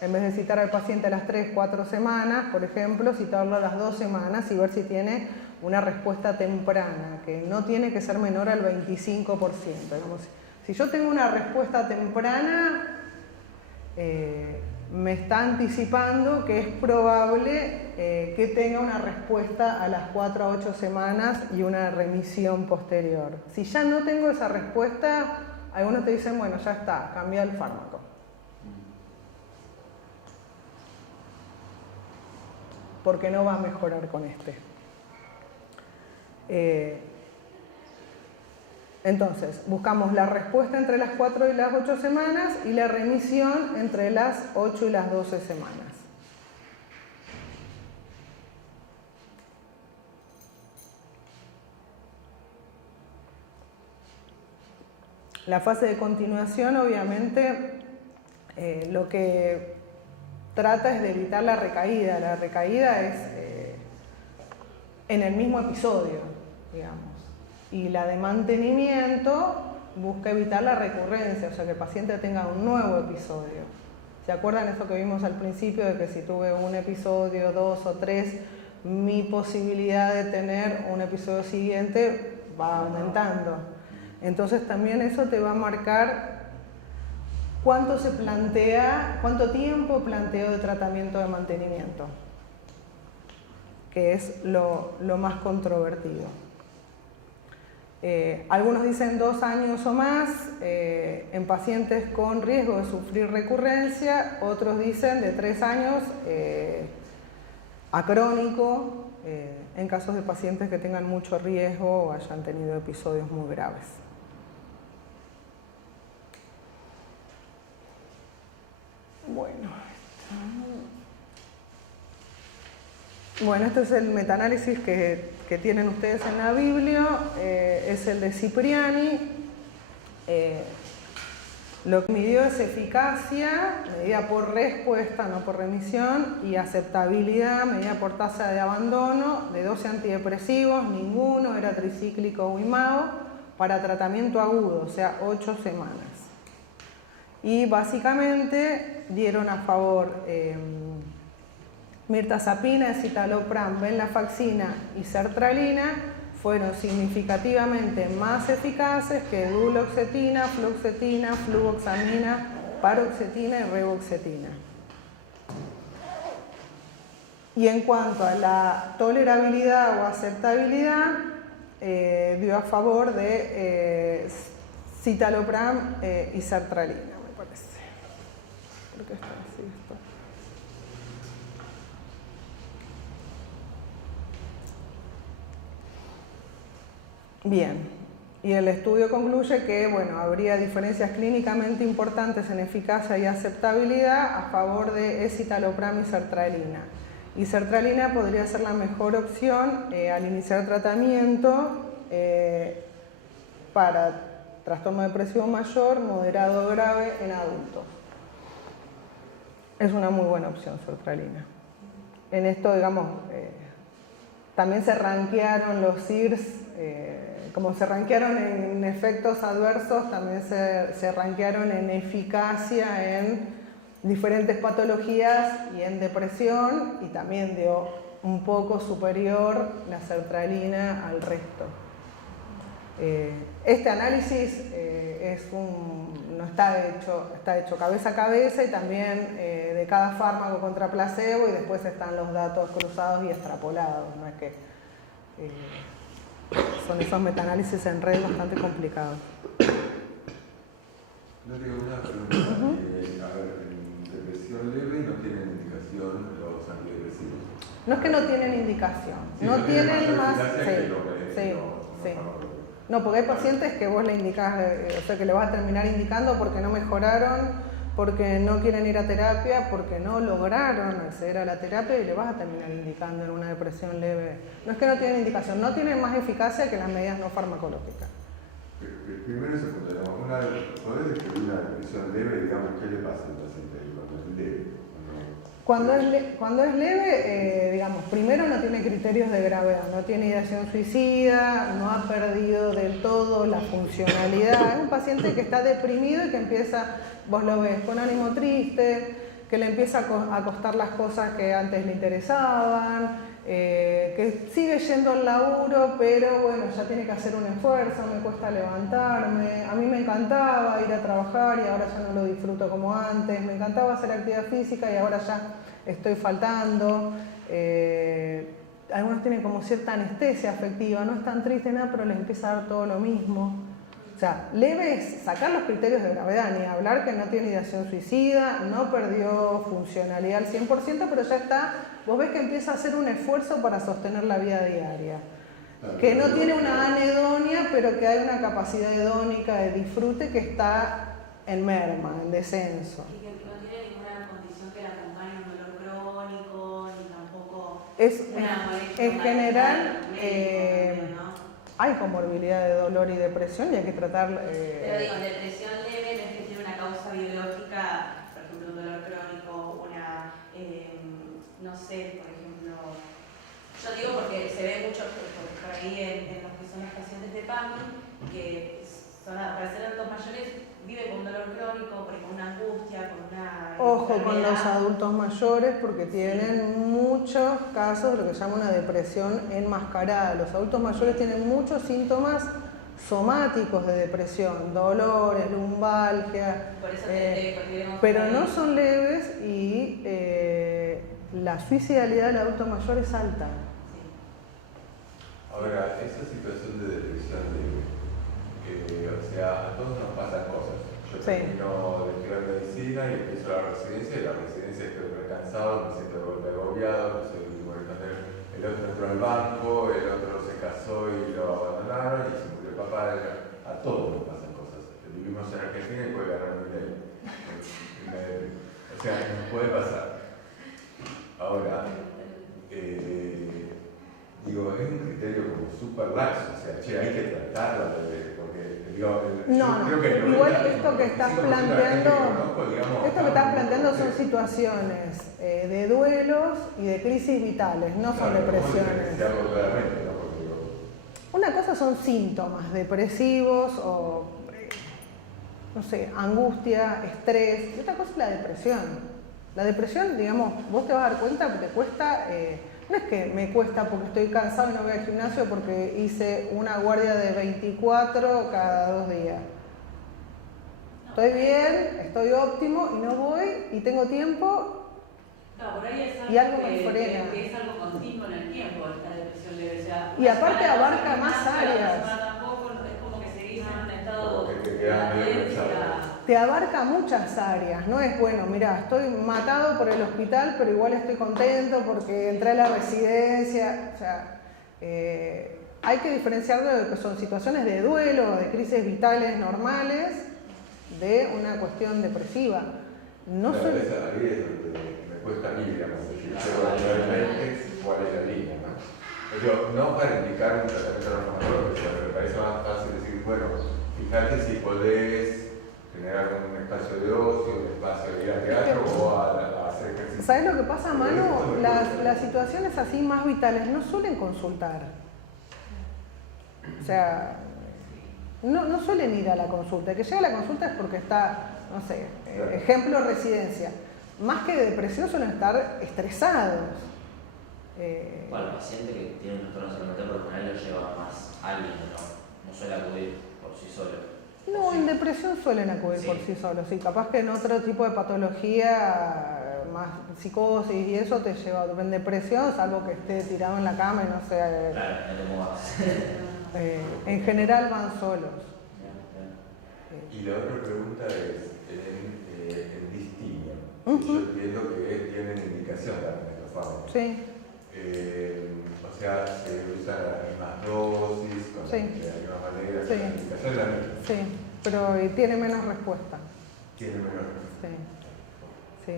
En vez de citar al paciente a las 3-4 semanas, por ejemplo, citarlo a las 2 semanas y ver si tiene una respuesta temprana, que no tiene que ser menor al 25%. Digamos, si yo tengo una respuesta temprana, me está anticipando que es probable que tenga una respuesta a las 4 a 8 semanas y una remisión posterior. Si ya no tengo esa respuesta, algunos te dicen, bueno, ya está, cambia el fármaco. Porque no va a mejorar con este. Entonces, buscamos la respuesta entre las 4 y las 8 semanas y la remisión entre las 8 y las 12 semanas. La fase de continuación, obviamente, lo que trata es de evitar la recaída. La recaída es en el mismo episodio, digamos. Y la de mantenimiento busca evitar la recurrencia, o sea, que el paciente tenga un nuevo episodio. ¿Se acuerdan eso que vimos al principio de que si tuve un episodio, 2 o 3, mi posibilidad de tener un episodio siguiente va aumentando? Entonces también eso te va a marcar cuánto tiempo planteo de tratamiento de mantenimiento, que es lo más controvertido. Algunos dicen 2 años o más en pacientes con riesgo de sufrir recurrencia, otros dicen de 3 años a crónico en casos de pacientes que tengan mucho riesgo o hayan tenido episodios muy graves. Bueno, este es el metaanálisis que tienen ustedes en la Biblia, es el de Cipriani. Lo que midió es eficacia, medida por respuesta, no por remisión, y aceptabilidad, medida por tasa de abandono, de 12 antidepresivos, ninguno era tricíclico o IMAO, para tratamiento agudo, o sea, 8 semanas. Y básicamente dieron a favor mirtazapina, escitalopram, venlafaxina y sertralina, fueron significativamente más eficaces que duloxetina, fluoxetina, fluvoxamina, paroxetina y reboxetina. Y en cuanto a la tolerabilidad o aceptabilidad, dio a favor de citalopram y sertralina, me parece. Creo que está así esto. Bien, y el estudio concluye que, bueno, habría diferencias clínicamente importantes en eficacia y aceptabilidad a favor de escitalopram y sertralina. Y sertralina podría ser la mejor opción al iniciar tratamiento para trastorno depresivo mayor, moderado o grave en adultos. Es una muy buena opción sertralina. En esto, digamos, también se rankearon los CIRS, como se rankearon en efectos adversos, también se rankearon en eficacia en diferentes patologías y en depresión, y también dio un poco superior la sertralina al resto. Este análisis no está hecho cabeza a cabeza y también de cada fármaco contra placebo, y después están los datos cruzados y extrapolados. No es que son esos metaanálisis en red bastante complicados. No tengo una pregunta. A ver, en depresión leve no tienen indicación los antidepresivos. No es que no tienen indicación, Sí, no tienen más. Sí. No, porque hay pacientes que vos le indicás, o sea, que le vas a terminar indicando porque no mejoraron, porque no quieren ir a terapia, porque no lograron acceder a la terapia, y le vas a terminar indicando en una depresión leve. No es que no tienen indicación, no tienen más eficacia que las medidas no farmacológicas. Primero y segundo, ¿podés describir una depresión leve? Digamos, ¿qué le pasa al paciente cuando es leve? Cuando es leve, digamos, primero no tiene criterios de gravedad, no tiene ideación suicida, no ha perdido del todo la funcionalidad. Es un paciente que está deprimido y que empieza, vos lo ves, con ánimo triste, que le empieza a costar las cosas que antes le interesaban, que sigue yendo al laburo, pero bueno, ya tiene que hacer un esfuerzo, me cuesta levantarme, a mí me encantaba ir a trabajar y ahora ya no lo disfruto como antes, me encantaba hacer actividad física y ahora ya estoy faltando. Algunos tienen como cierta anestesia afectiva, no están tristes nada, pero les empieza a dar todo lo mismo. O sea, leve es sacar los criterios de gravedad, ni hablar que no tiene ideación suicida, no perdió funcionalidad al 100%, pero ya está, vos ves que empieza a hacer un esfuerzo para sostener la vida diaria. Que no tiene una anedonia, pero que hay una capacidad hedónica de disfrute que está en merma, en descenso. Y que no tiene ninguna condición que la acompañe un dolor crónico, ni tampoco una molestia. En general, ¿no? hay comorbilidad de dolor y depresión y hay que tratar... Pero digo, depresión leve no es que tiene una causa biológica, por ejemplo, un dolor crónico, no sé, por ejemplo, yo digo porque se ve mucho por ahí en los que son los pacientes de PAMI, que son, para ser adultos mayores, vive con un dolor crónico, con una angustia, con una... Ojo con los adultos mayores porque tienen muchos casos de lo que se llama una depresión enmascarada. Los adultos mayores tienen muchos síntomas somáticos de depresión, dolores, lumbalgia, por eso pero no son leves y la suicidalidad del adulto mayor es alta. Ahora, esa situación de depresión leve, o sea, a todos nos pasan cosas. Yo termino de estudiar medicina y empiezo la residencia, y la residencia estoy recansado, me siento de golpe agobiado, no sé, el otro entró al banco, el otro se casó y lo abandonaron y se murió el papá. A todos nos pasan cosas. Vivimos en Argentina y puede ganar un ley. O sea, nos puede pasar. Ahora, digo, es un criterio como súper laxo, o sea, che, hay que tratarlo, porque digo, creo que igual esto que estás planteando son situaciones de duelos y de crisis vitales, no son depresiones. Una cosa son síntomas depresivos o, no sé, angustia, estrés, y otra cosa es la depresión. La depresión, digamos, vos te vas a dar cuenta que te cuesta... no es que me cuesta porque estoy cansado y no voy al gimnasio porque hice una guardia de 24 cada 2 días. Estoy bien, estoy óptimo y no voy y tengo tiempo. No, por ahí es algo y algo me frena. Que es algo continuo en el tiempo, la depresión leve. O sea, y aparte abarca más áreas. Tampoco es como que seguís en un estado de latencia. Te abarca muchas áreas, no es bueno, mira, estoy matado por el hospital, pero igual estoy contento porque entré a la residencia. O sea, hay que diferenciar de lo que son situaciones de duelo o de crisis vitales normales de una cuestión depresiva. No claro, ahí es donde me cuesta a mí, digamos, decir, cuál es la línea, ¿no? Pero no para indicar un tratamiento farmacológico, pero me parece más fácil decir, bueno, fíjate si podés generar un espacio de ocio, un espacio de ir al teatro o a hacer ejercicio. ¿Sabes lo que pasa, Manu? Las situaciones así más vitales no suelen consultar. O sea, no suelen ir a la consulta. El que llega a la consulta es porque está, no sé, ejemplo, residencia. Más que de depresión suelen estar estresados. Bueno, el paciente que tiene un trastorno de salud mental por lo general lo lleva más alguien, ¿no? no suele acudir por sí solo. No, Sí. en depresión suelen acudir Sí. por sí solos, sí, capaz que en otro tipo de patología, más psicosis y eso te lleva, en depresión, salvo que esté tirado en la cama y no sé, Claro, no te muevas. en general van solos. Y la otra pregunta es, en distimia, Ujú. yo entiendo que tienen indicación también los fármacos. Sí, O sea, se usan las mismas dosis, Sí. de la misma manera, Sí. la indicación es la misma. sí, pero tiene menos respuesta. Tiene menos. Sí, sí.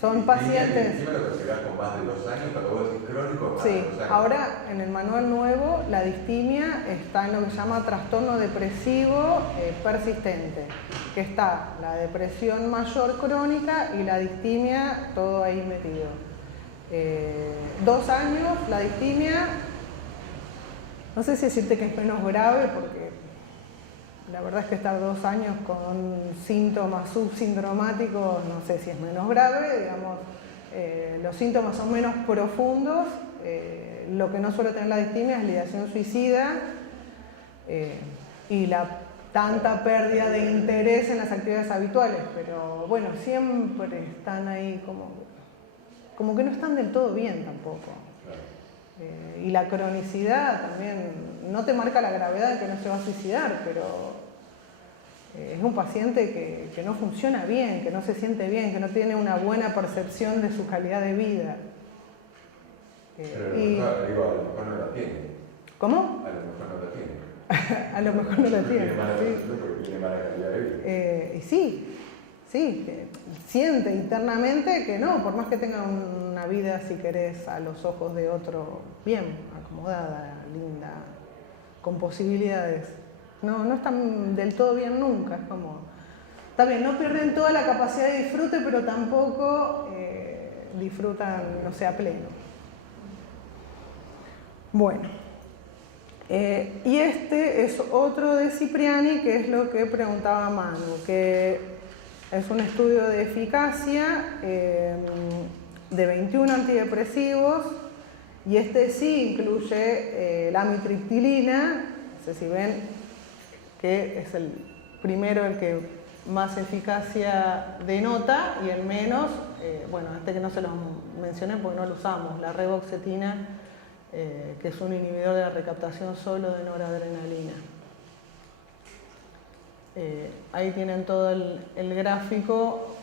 Son pacientes. Encima lo considerás con más de 2 años, cuando vos decís crónico, más Sí, de 2 años. ahora en el manual nuevo la distimia está en lo que se llama trastorno depresivo persistente, que está la depresión mayor crónica y la distimia, todo ahí metido. 2 años, la distimia, no sé si decirte que es menos grave, porque la verdad es que estar 2 años con síntomas subsindromáticos, no sé si es menos grave, digamos, los síntomas son menos profundos, lo que no suele tener la distimia es la ideación suicida y la tanta pérdida de interés en las actividades habituales, pero bueno, siempre están ahí como que no están del todo bien tampoco. Claro. Y la cronicidad también no te marca la gravedad de que no se va a suicidar, pero es un paciente que no funciona bien, que no se siente bien, que no tiene una buena percepción de su calidad de vida. Pero a lo mejor no la tiene. ¿Cómo? A lo mejor no la tiene. A lo mejor no la tiene. Tiene mala Sí. percepción porque tiene mala calidad de vida. Y sí, que siente internamente que no, por más que tenga una vida, si querés, a los ojos de otro, bien, acomodada, linda, con posibilidades. No están del todo bien nunca, es como... Está bien, no pierden toda la capacidad de disfrute, pero tampoco disfrutan, no sé, a pleno. Bueno. Y este es otro de Cipriani, que es lo que preguntaba Manu, que es un estudio de eficacia de 21 antidepresivos, y este sí incluye la amitriptilina, no sé si ven que es el primero el que más eficacia denota y el menos, bueno, este que no se los mencioné porque no lo usamos, la reboxetina, que es un inhibidor de la recaptación solo de noradrenalina. Ahí tienen todo el gráfico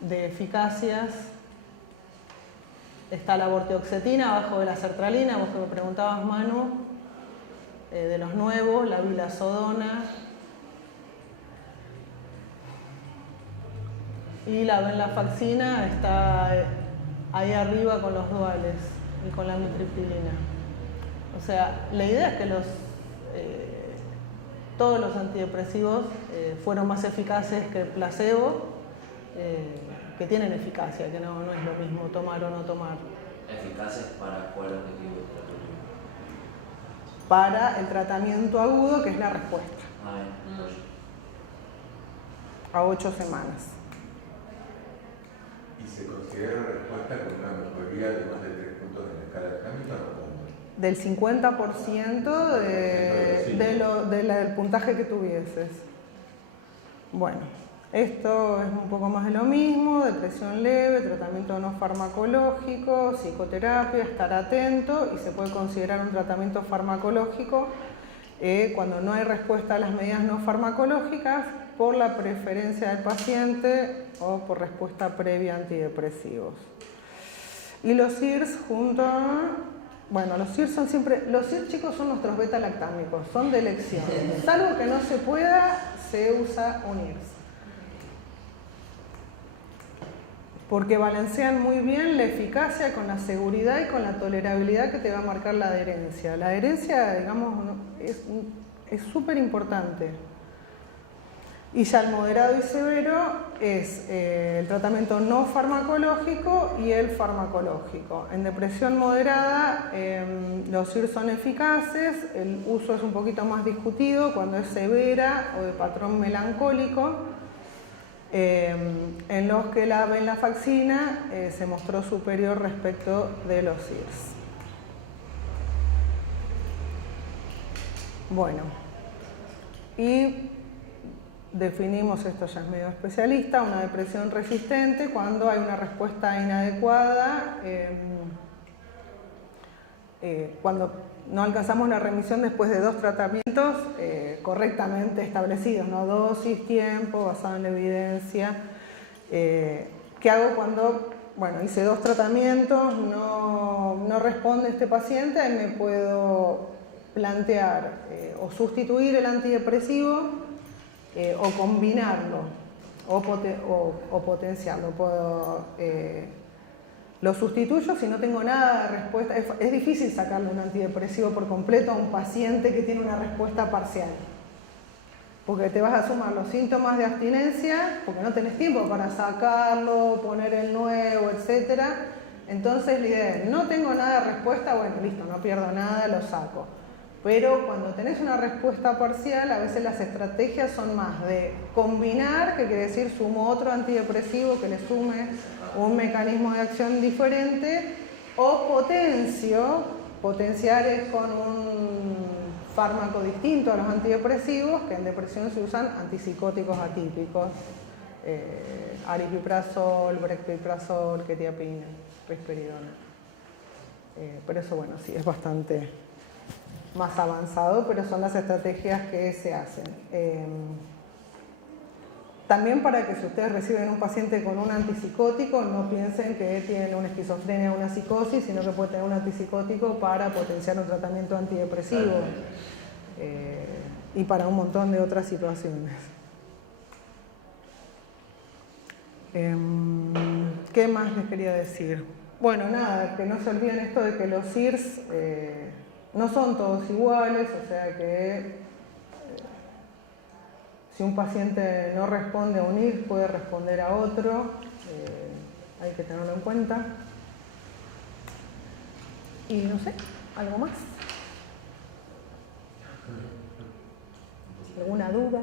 de eficacias. Está la vortioxetina abajo de la sertralina, vos que me preguntabas, Manu, de los nuevos, la vilazodona y la venlafaxina está ahí arriba con los duales y con la amitriptilina. O sea, la idea es que todos los antidepresivos fueron más eficaces que el placebo, que tienen eficacia, que no es lo mismo tomar o no tomar. ¿Eficaces para cuál objetivo terapéutico? Para el tratamiento agudo, que es la respuesta, Ah, bien, pues, a 8 semanas. ¿Y se considera respuesta con una mejoría de más de 3 puntos en la escala de Hamilton o cuánto? Del 50% del puntaje que tuvieses. Bueno, esto es un poco más de lo mismo, depresión leve, tratamiento no farmacológico, psicoterapia, estar atento, y se puede considerar un tratamiento farmacológico cuando no hay respuesta a las medidas no farmacológicas por la preferencia del paciente o por respuesta previa a antidepresivos. Y los SIRS junto a... Bueno, los SIRS son siempre... Los SIRS, chicos, son nuestros beta-lactámicos, son de elección. Salvo que no se pueda, se usa un IRS. Porque balancean muy bien la eficacia con la seguridad y con la tolerabilidad que te va a marcar la adherencia. La adherencia, digamos, es súper importante. Y ya el moderado y severo es el tratamiento no farmacológico y el farmacológico. En depresión moderada los SIRS son eficaces, el uso es un poquito más discutido cuando es severa o de patrón melancólico, en los que la venlafaxina se mostró superior respecto de los SIRS. Bueno. Y definimos, esto ya es medio especialista, una depresión resistente cuando hay una respuesta inadecuada, cuando no alcanzamos la remisión después de 2 tratamientos correctamente establecidos, ¿no? Dosis, tiempo, basado en la evidencia. ¿Qué hago cuando, bueno, hice 2 tratamientos, no responde este paciente? Ahí me puedo plantear o sustituir el antidepresivo o combinarlo o potenciarlo. Lo sustituyo si no tengo nada de respuesta. Es difícil sacarle un antidepresivo por completo a un paciente que tiene una respuesta parcial, porque te vas a sumar los síntomas de abstinencia, porque no tenés tiempo para sacarlo, poner el nuevo, etc. Entonces la idea es, no tengo nada de respuesta, bueno, listo, no pierdo nada, lo saco. Pero cuando tenés una respuesta parcial, a veces las estrategias son más de combinar, que quiere decir sumo otro antidepresivo que le sume un mecanismo de acción diferente, o potenciar es con un fármaco distinto a los antidepresivos, que en depresión se usan antipsicóticos atípicos, aripiprazol, brexpiprazol, quetiapina, risperidona. Pero eso, bueno, sí, es bastante más avanzado, pero son las estrategias que se hacen. También para que si ustedes reciben un paciente con un antipsicótico, no piensen que tiene una esquizofrenia o una psicosis, sino que puede tener un antipsicótico para potenciar un tratamiento antidepresivo y para un montón de otras situaciones. ¿Qué más les quería decir? Bueno, nada, que no se olviden esto de que los CIRS no son todos iguales, o sea que si un paciente no responde a un IRS, puede responder a otro, hay que tenerlo en cuenta. Y no sé, ¿algo más? ¿Alguna duda?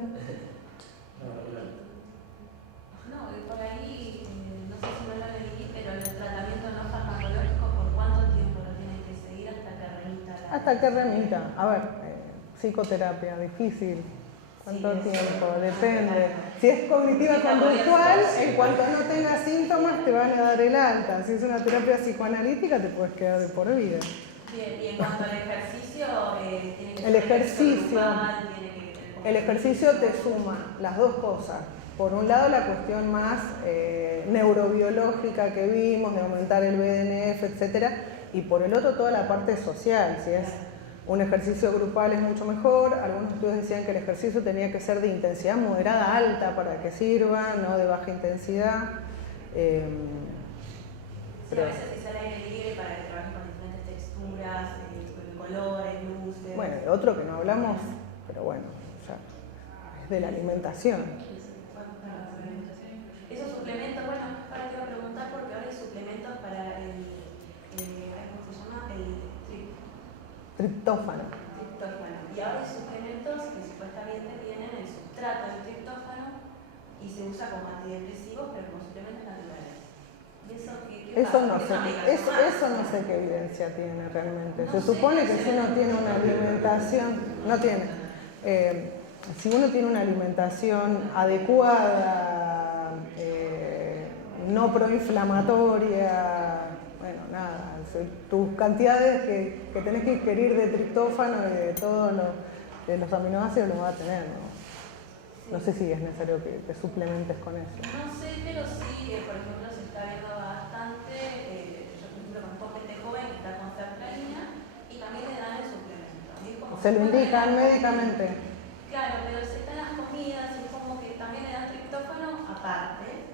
No, por ahí, no sé si no lo leí, pero el tratamiento no farmacológico, ¿por cuánto tiempo lo tienen que seguir hasta que remita? Hasta que remita. A ver, psicoterapia, difícil. ¿Cuánto tiempo? Depende. Si es cognitiva conductual, en cuanto no tengas síntomas te van a dar el alta. Si es una terapia psicoanalítica te puedes quedar de por vida. Bien, y en cuanto al ejercicio, tiene que ser El ejercicio. grupal, El ejercicio te suma las dos cosas. Por un lado, la cuestión más neurobiológica que vimos, de aumentar el BDNF, etc. Y por el otro, toda la parte social. Si es un ejercicio grupal es mucho mejor. Algunos estudios decían que el ejercicio tenía que ser de intensidad moderada alta para que sirva, no de baja intensidad. Sí, a veces se sale aire libre para que trabajen con diferentes texturas, colores, luces. Bueno, el otro que no hablamos, pero bueno, ya es de la alimentación. Esos suplementos, bueno, ahora te iba a preguntar porque ahora hay suplementos para el ¿cómo se llama? El Triptófano. Y ahora hay suplementos que supuestamente tienen el sustrato del triptófano y se usa como antidepresivos, pero como suplementos naturales. ¿Y eso qué Eso pasa? no sé, eso no sé qué evidencia tiene realmente. Se supone que si uno tiene una alimentación, no tiene. Si uno tiene una alimentación adecuada, no proinflamatoria, bueno, nada, tus cantidades que tenés que ingerir de triptófano y de todos los aminoácidos los vas a tener, ¿no? No sé si es necesario que suplementes con eso. No sé, pero sí, por ejemplo, se está viendo bastante, yo por ejemplo conozco gente joven que está con sertralina y también le dan el suplemento. Se lo indican médicamente. Claro, pero se están las comidas y es como que también le dan triptófano aparte.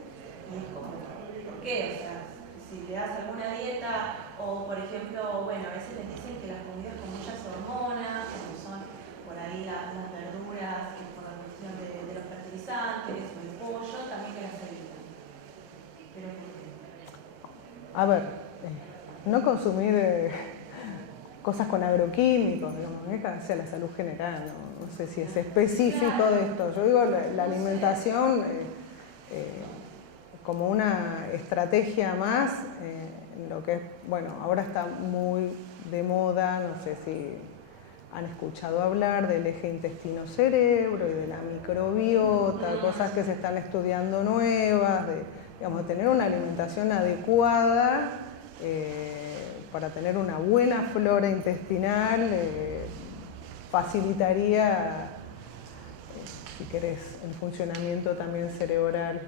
Y es como, ¿por qué? O sea, si le das alguna dieta o, por ejemplo, bueno, a veces les dicen que las comidas con muchas hormonas, como son por ahí las verduras, por la cuestión de los fertilizantes, o el pollo, también que las evitan. Pero ¿por qué? A ver, no consumir cosas con agroquímicos, digamos, hacia la salud general, no sé si es específico de esto. Yo digo la alimentación como una estrategia más, lo que es, bueno, ahora está muy de moda, no sé si han escuchado hablar del eje intestino-cerebro y de la microbiota, cosas que se están estudiando nuevas, de tener una alimentación adecuada para tener una buena flora intestinal, facilitaría, si querés, el funcionamiento también cerebral.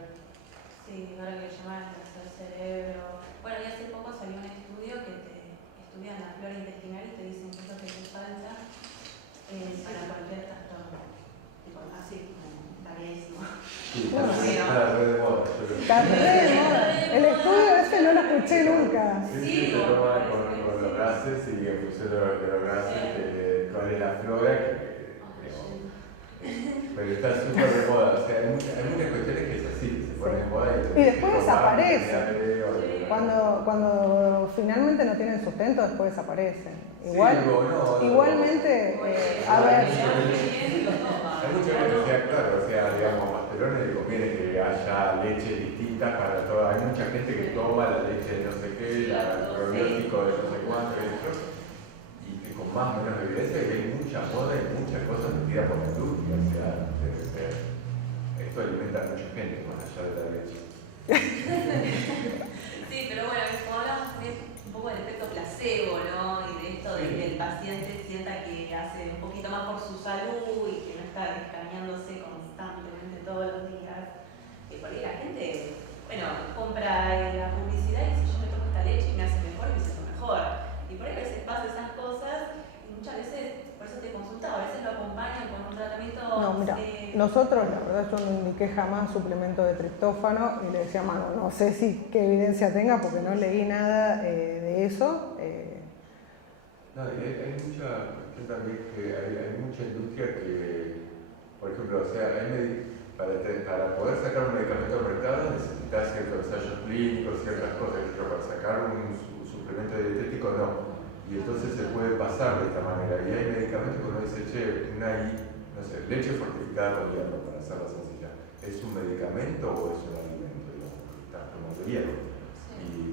Sí, ahora que llaman el tercer cerebro. Bueno, y hace poco salió un estudio que te estudian la flora intestinal y te dicen qué es lo que te falta para cualquier trastorno. Tipo, así, rarísimo. Sí, está re de moda. Está re de moda. El estudio ese no lo escuché nunca. Sí, se toma con los gases y en función de los gases, cuál es la flora que pero está súper de moda, o sea, hay muchas cuestiones que es así, se ponen de moda y después desaparecen. Cuando finalmente no tienen sustento, después desaparecen. Igualmente, a ver. Hay mucha gente que sea claro, o sea, digamos, Masterones le conviene que haya leches distintas para todas. Hay mucha gente que toma la leche de no sé qué, el probiótico de no sé cuánto, y que con más o menos evidencia que hay mucha moda y muchas cosas metidas por la industria, o sea, esto alimenta a mucha gente más allá de la leche. Sí, pero bueno, como hablamos también un poco del efecto placebo, ¿no? Y de esto de que el paciente sienta que hace un poquito más por su salud y que no está escaneándose constantemente todos los días. Y por ahí la gente, bueno, compra la publicidad y dice yo me tomo esta leche y me hace mejor y me siento mejor. Y por ahí a veces pasa esas cosas y muchas veces, por eso te consultaba, a veces lo acompañan con un tratamiento. No, mira, nosotros, la verdad, yo no indiqué jamás suplemento de triptófano y le decía, mano, no sé si qué evidencia tenga porque no leí nada de eso. No, hay mucha cuestión también que hay mucha industria que, por ejemplo, o sea, para poder sacar un medicamento al mercado necesitas ciertos ensayos clínicos, ciertas cosas, pero para sacar un suplemento dietético no. Y entonces se puede pasar de esta manera. Y hay medicamentos que uno dice, che, no sé, leche fortificada con hierro, para hacerla sencilla. ¿Es un medicamento o es un alimento? Digamos, está tomando hierro.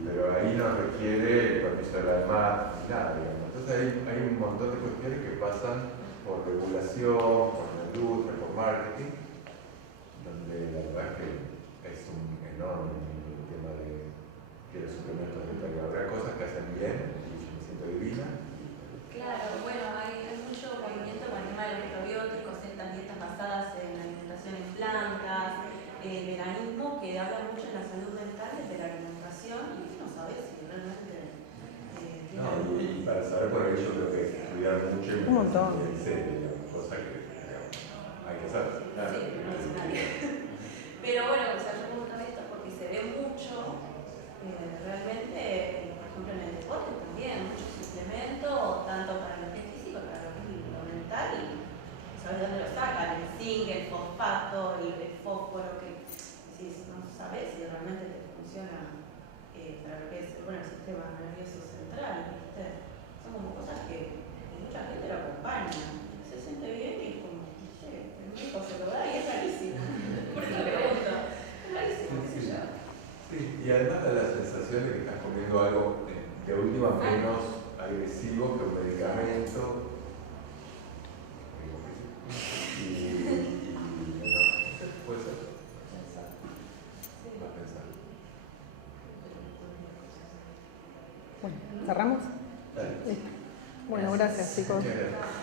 Pero ahí no requiere el permiso de la demanda ni nada, digamos. Entonces hay un montón de cuestiones que pasan por regulación, por la industria, por marketing, donde la verdad es que es un enorme el tema de que los suplementos de tal. Habrá cosas que hacen bien y yo me siento divina. Claro, bueno, hay mucho movimiento con el tema de los probióticos, estas dietas basadas en alimentación en plantas, veganismo, que habla mucho de la salud mental desde la alimentación y no sabes si realmente. Y para saber por ello creo que hay que estudiar mucho y un montón. Cosa que hay que hacer. Claro. Sí, no dice nadie. Pero bueno, o sea, yo preguntaba esto porque se ve mucho, realmente, por ejemplo, en el deporte también, mucho suplemento, tanto para lo que es físico, para lo que es lo mental, y sabes de dónde lo sacan, el zinc, el fosfato, el fósforo, que si no sabes si realmente te funciona para lo que es el sistema nervioso central, ¿viste? Son como cosas que mucha gente lo acompaña, se siente bien y como, no sé, el médico se lo da y es rarísimo. Por eso le pregunto, es rarísimo, qué sé yo. Sí, y además da la sensación de que estás comiendo algo de última menos agresivo que un medicamento. Y puede ser. Va a pensar. Bueno, ¿cerramos? Dale. Listo. Bueno, gracias chicos. Muchas gracias.